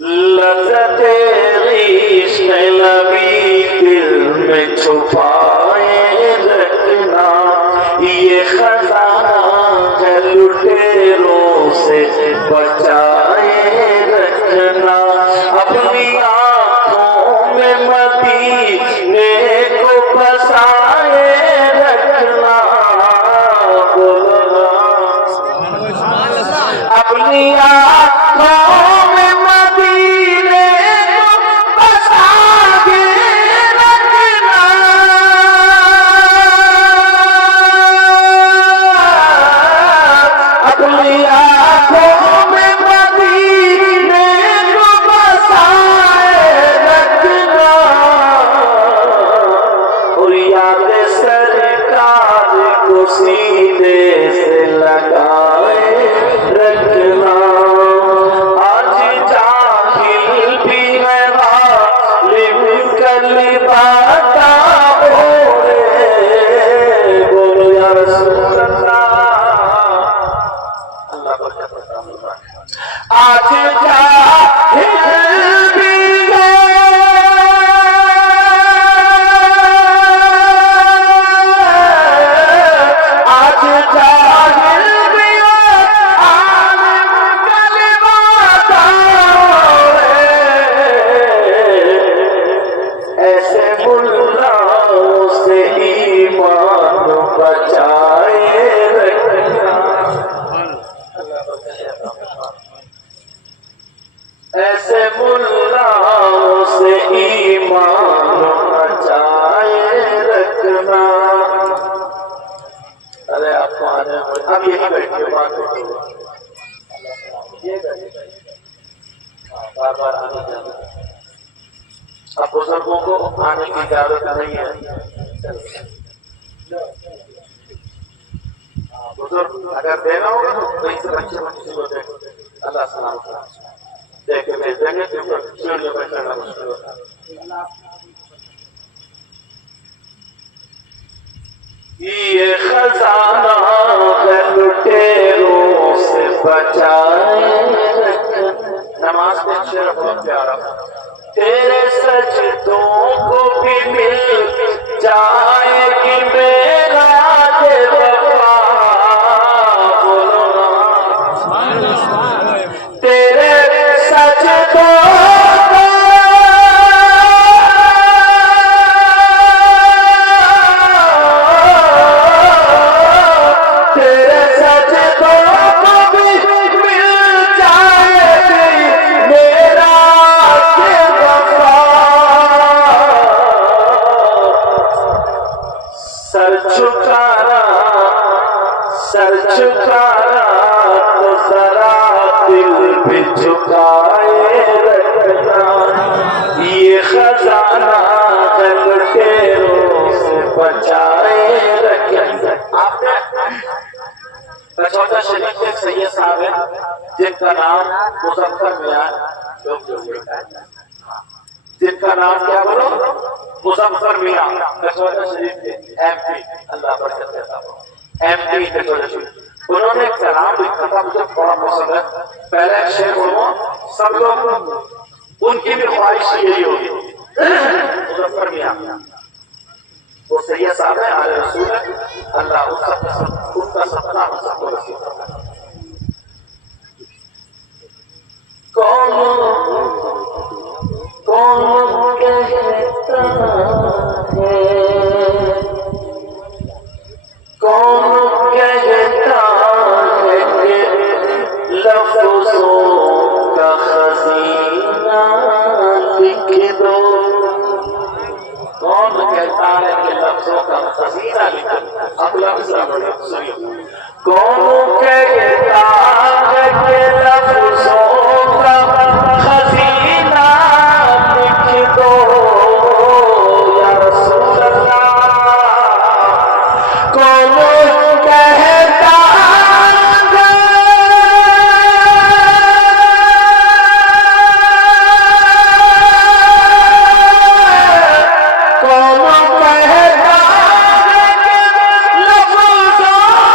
لذت عشق نبی دل میں چھپائے رکھنا، یہ خزانہ ہے لٹیروں سے بچائے رکھنا، اپنی آنکھوں میں مدینے کو بسائے رکھنا، اپنی آنکھوں میں مدینے کو بسائے رکھنا، اپنی آنکھوں میں مدینے کو بسائے رکھنا، اور یاد سرکار کو سینے سے لگائے رکھنا، آج جاہل بھی ہے غالب کل باتا اوڑے، بولو یا رسول اللہ، اللہ برکت عطا فرمائے، آج جاہل بھی ہے ایسے ملاؤں سے ایمان بچائے رکھنا، ارے آپ کو آنے اب یہی بیٹھے بات ہوتی ہے، بار بار آنے جانا، اب بزرگوں کو آنے کی اجازت نہیں ہے، بزرگ اگر دینا ہوگا تو اس سے بچے بچے اللہ سلام دیکھ کے بھیج دیں گے، کیونکہ سیڑھیوں پہ چڑھنا مشکل ہوتا ہے۔ یہ خزانہ ہے لٹیروں سے بچائے رکھنا، نماز میں شعر بہت پیارا، تیرے سجدوں کو بھی مل جائے گی میرا یہ وفا، بولو نا، تیرے سجدوں سر جھکانا تو ذرا دل بھی جھکائے رکھنا، یہ خزانہ ہے لٹیروں سے بچائے رکھنا۔ آپ نے کچھوٹا شریف کے سید صاحب ہیں جن کا نام مظفر میاں، جن کا نام کیا بولو، مظفر میاں، کچھوٹا شریف کے ایم پی، اللہ برکت دیتا ہو، ایم پی کچھوٹا شریف، انہوں نے ایک کلام لکھا تھا، مجھے بڑا پسند ہے، پہلے ایک شعر بولوں، سب لوگ ان کی بھی خواہش یہی ہوگی، مظفر میاں وہ سید صاحب ہے، آل رسول ہے، اللہ ان کا سپنا ہم سب کو نصیب کرتا ہے۔ کون کہتا ہے، کون کہتا ہے کہ لفظوں کا خزینہ لکھ دو، کون کہتا ہے کہ لفظوں کا خزینہ لکھ دو، اب لفظ سنیے، کون کہتا ہے کہ لفظوں کا خزینہ لکھ دو، یا رسول اللہ، کون کہتا کون کہتا لفظوں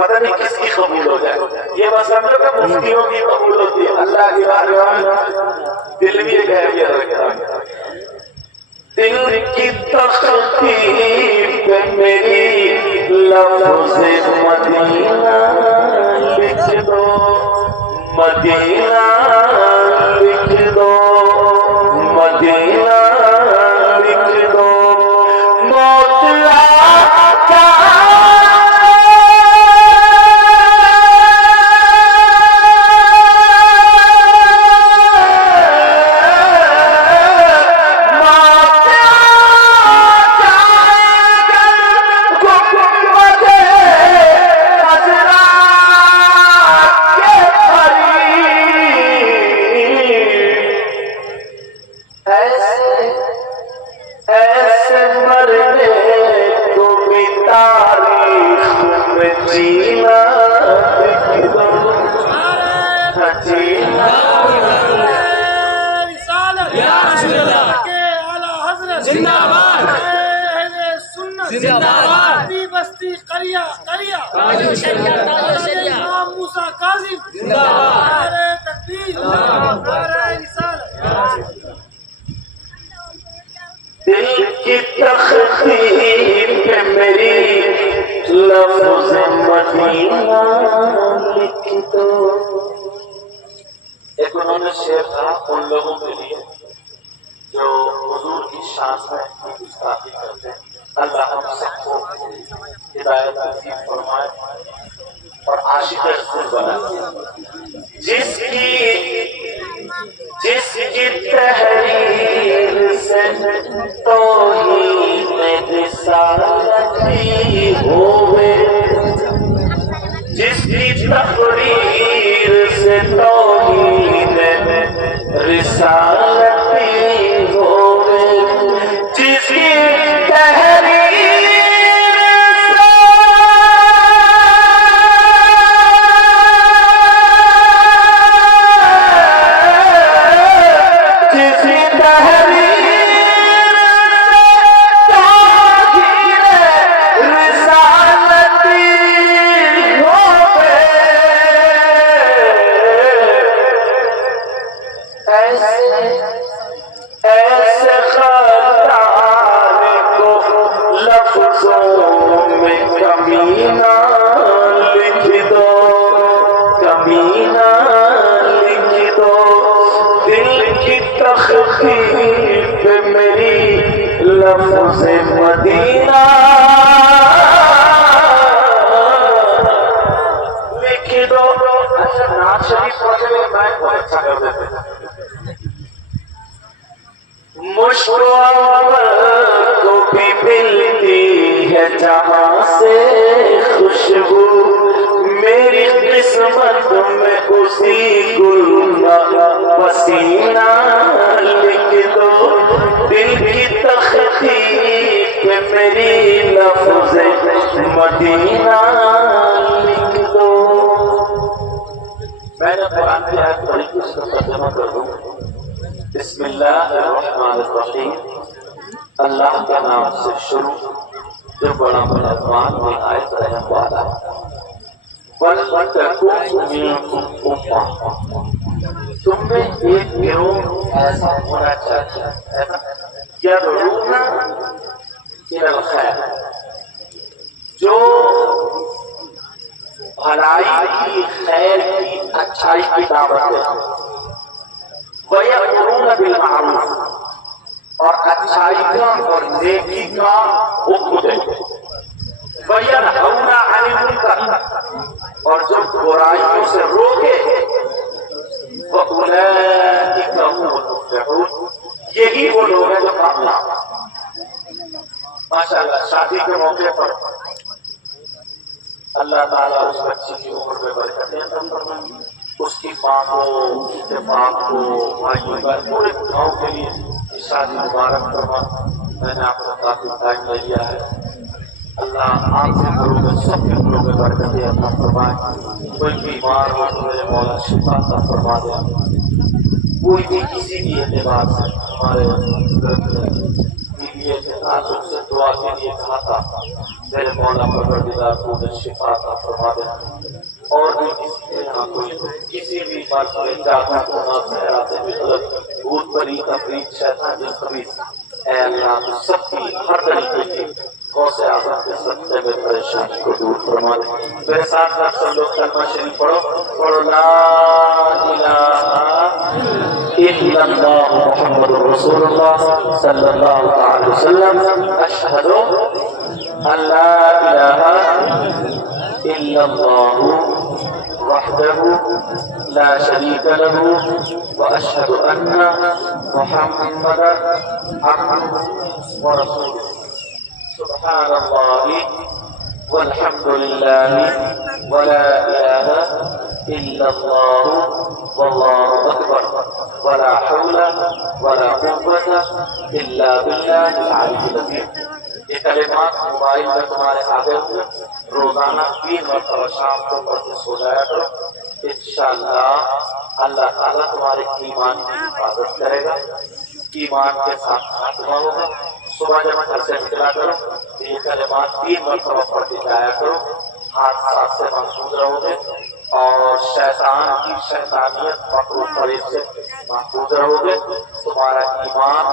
پتہ نہیں کس کی قبول ہو جائے. یہ بس ہم لوگ کا مفتیوں کی قبول ہوتی ہے. اللہ کی بارگاہ دل بھی ایک اہمیت رکھتا ہے. دل کی تختی پہ میری لفظ مدینہ لکھ دو, مدینہ لکھ دو, مدینہ لکھ دو. موت آتا بستی قریہ امام موسیٰ کاظم نعرہ تکبیر نعرہ رسالت. دل کی تختی پہ میری لفظ مدینہ لکھ دو. ایک انہوں نے شعر کہا ان لوگوں کے لیے جو حضور کی شان میں گستاخی کرتے ہیں. اللہ ہم سب کو ہدایت نصیب فرمائے اور عاشق رسول بنائے. جس کی تحریر سے توحید رسالتی ہوئے, جس کی تقریر سے توحید رسالتی ہوئے, جس کی ایسے خطانے کو لفظوں میں کمینہ لکھ دو, کمینہ لکھ دو. دل کی تختی پہ میری لفظ مدینہ لکھ دو. اچھا نعت شریف پڑھنے میں بہت اچھا کر دیتے ہیں. مشک کو بھی ملتی ہے جہاں سے خوشبو, میری قسمت میں اسی گل کا پسینہ لکھ دو. دل کی تختی پہ میری لفظ مدینہ لکھ دو. میں نے قرآن کی آیت پڑھی تھی, اس کا ترجمہ کر دوں. بسم اللہ الرحمن الرحیم. اللہ کے نام سے شروع جو بڑا مہربان نہایت رحم والا ہے. وَلْتَكُنْ مِنْكُمْ أُمَّةٌ, تم میں ایک گروہ ایسا ہونا چاہیے یدعون إِلَى الْخَيْرِ, جو بھلائی کی, خیر کی, اچھائی کی دعوت دے, وَيَأْمُرُونَ بِالْمَعْرُوفِ, اور اچھائی کا اور نیکی کا حکم دے, وَيَنْهَوْنَ عَنِ الْمُنكَرِ, اور جو برائیوں سے روکے, وَأُولَئِكَ هُمُ الْمُفْلِحُونَ, یہی وہ لوگ ہیں جو کامیاب. ماشاءاللہ شادی کے موقع پر اللہ تعالیٰ اس بچی کی عمر میں برکتیں عطا فرمائے, اس کی ماں کو, اتفاق کو, بھائیوں کا, پورے گاؤں کے لیے شادی مبارک فرما. میں نے آپ کو کافی ٹائم لیا ہے. اللہ آپ کے گھروں میں, سب کے گھروں میں برکتیں عطا فرمائے. کوئی بیمار ہو تو میرے مولا شفا عطا فرما دے. کوئی بھی کسی بھی اعتبار سے ہمارے گھر میں لیے تعلق سے دعا کے لیے کہا تھا میرے مولا پروردگار کو شفا عطا فرما دے اور بھی کسی کے یہاں کوئی کسی بھی مرض میں جاتا ہونا خیرات بغلط بھوت پری تفریق شیطان جن خبیث اے اللہ تو سب کی ہر طریقے کی غوث اعظم کے صدقے میں پریشانی کو دور فرما دے میرے ساتھ آپ سب لوگ کلمہ شریف پڑھو لا الہ الا اللہ محمد رسول اللہ صلی اللہ تعالی وسلم اشہد ان لا الہ الا اللہ وحده لا شريك له واشهد ان محمدا عبده ورسوله سبحان الله والحمد لله ولا اله الا الله والله اكبر ولا حول ولا قوة الا بالله العلي العظيم یہ کلمات موبائل میں تمہارے آگے ہوئے روزانہ 3 مرتبہ شام کو پڑھتے سو جایا کرو انشاءاللہ اللہ تعالیٰ تمہارے ایمان کی حفاظت کرے گا ایمان کے ساتھ خاتمہ ہوگا صبح جب گھر سے نکلا کرو یہ کلمات 3 مرتبہ پڑھتے جایا کرو حادثات سے محفوظ رہو گے اور شیطان کی شیطانیت مکروہ فریب سے محفوظ رہو گے تمہارا ایمان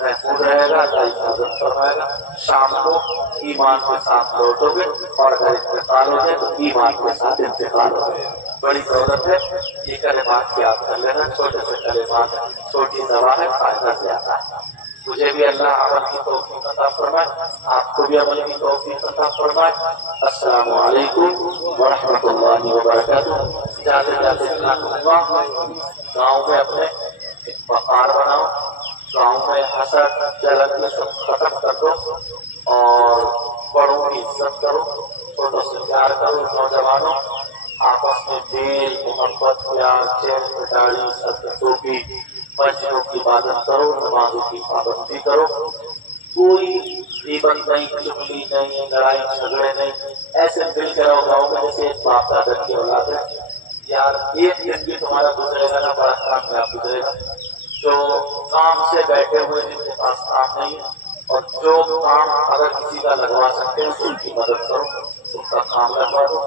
محفوظ رہے گا اللہ حفاظت فرمائے گا شام کو ایمان کے ساتھ لوٹو گے اور اگر انتقال ہو جائے تو ایمان کے ساتھ انتقال ہو جائے بڑی دولت ہے یہ کلمات یاد کر لینا چھوٹے سے کلمات چھوٹی دوا ہے فائدہ زیادہ ہے مجھے بھی اللہ عمل کی توفیق عطا فرمائے آپ کو بھی عمل کی توفیق عطا فرمائے السلام علیکم ورحمۃ اللہ وبرکاتہ جاتے جاتے اتنا کہوں گا گاؤں میں اپنے ایک وقار بناؤ گاؤں میں حسد جلن یہ سب ختم کر دو اور بڑوں کی عزت کرو چھوٹوں سے پیار کرو نوجوانوں آپس میں دل محبت پیار چین پٹاڑی سر ٹوپی مسجدوں کی عبادت کرو نمازوں کی پابندی کرو کوئی غیبت نہیں چغلی نہیں لڑائی جھگڑے نہیں ایسے مل کے رہو گاؤں میں جیسے ایک باپ دادا کی اولاد ہے یار ایک دن بھی تمہارا گزرے گا نا بڑا کامیاب گزرے گا جو کام سے بیٹھے ہوئے جن کے پاس کام نہیں ہے اور جو کام اگر کسی کا لگوا سکتے ہیں ان کی مدد کرو ان کا کام لگوا دو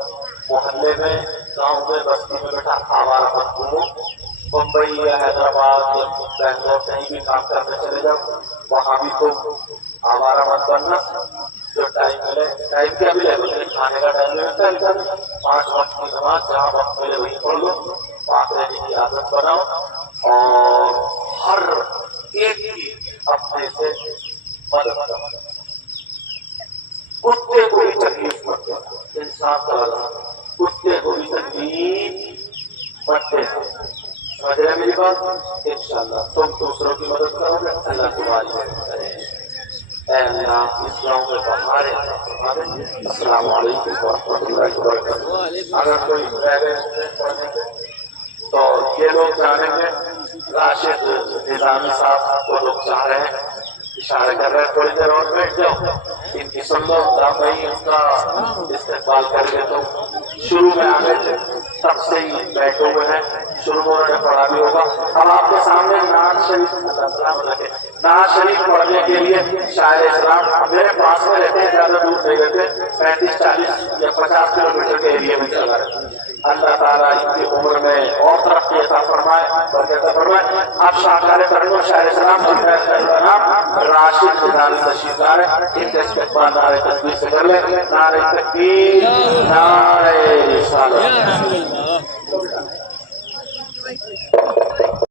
محلے میں گاؤں میں بستی میں بیٹھا آوارہ مت گھومو ممبئی یا حیدرآباد یا بنگلور کہیں بھی کام کرنے چلے جاؤ وہاں بھی تم آوارہ مت بننا جو ٹائم ملے ٹائم کیا ملے بلکہ کھانے کا ٹائم ملتا ہے 5 وقت کی نماز جہاں وقت ملے وہی پڑھ لو پاک رہنے کی عادت بناؤ اور ہر ایک کی اپنے سے مدد کرو کتے کو بھی تکلیف مت دینا انسان کا کتے کو بھی تکلیف مت دینا سمجھ رہے میری بات انشاءاللہ تم دوسروں کی مدد کرو گے اللہ تمہاری مدد کرے اے اللہ اس گاؤں میں بہارے السلام علیکم ورحمۃ اللہ وبرکاتہ اگر کوئی پڑھنے کے تو یہ لوگ جانیں گے راشد نظامی صاحب وہ لوگ چاہ رہے ہیں اشارے کر رہے ہیں تھوڑی دیر اور بیٹھ جاؤ ان کی سن لو بھائی ان کا استقبال کر کے تو شروع میں آگے تھے تب سے ہی بیٹھے ہوئے ہیں شروع میں انہوں نے پڑھا بھی ہوگا اب آپ کے سامنے نعت شریف پڑھنے کے لیے شاعر اسلام میرے پاس میں رہتے ہیں زیادہ دور نہیں رہتے 35-40 یا 50 کلومیٹر کے ایریے میں چلا رہے اللہ تعالیٰ ان کی عمر میں اور ترقی عطا فرمائے برکت عطا فرمائے آپ شاہکار کرم شاعر اسلام کا نام راشد نظامی تشریف لا رہے ان کے استقبال نعرہ تکبیر سے کر لیں نعرہ تکبیر نعرہ رسالت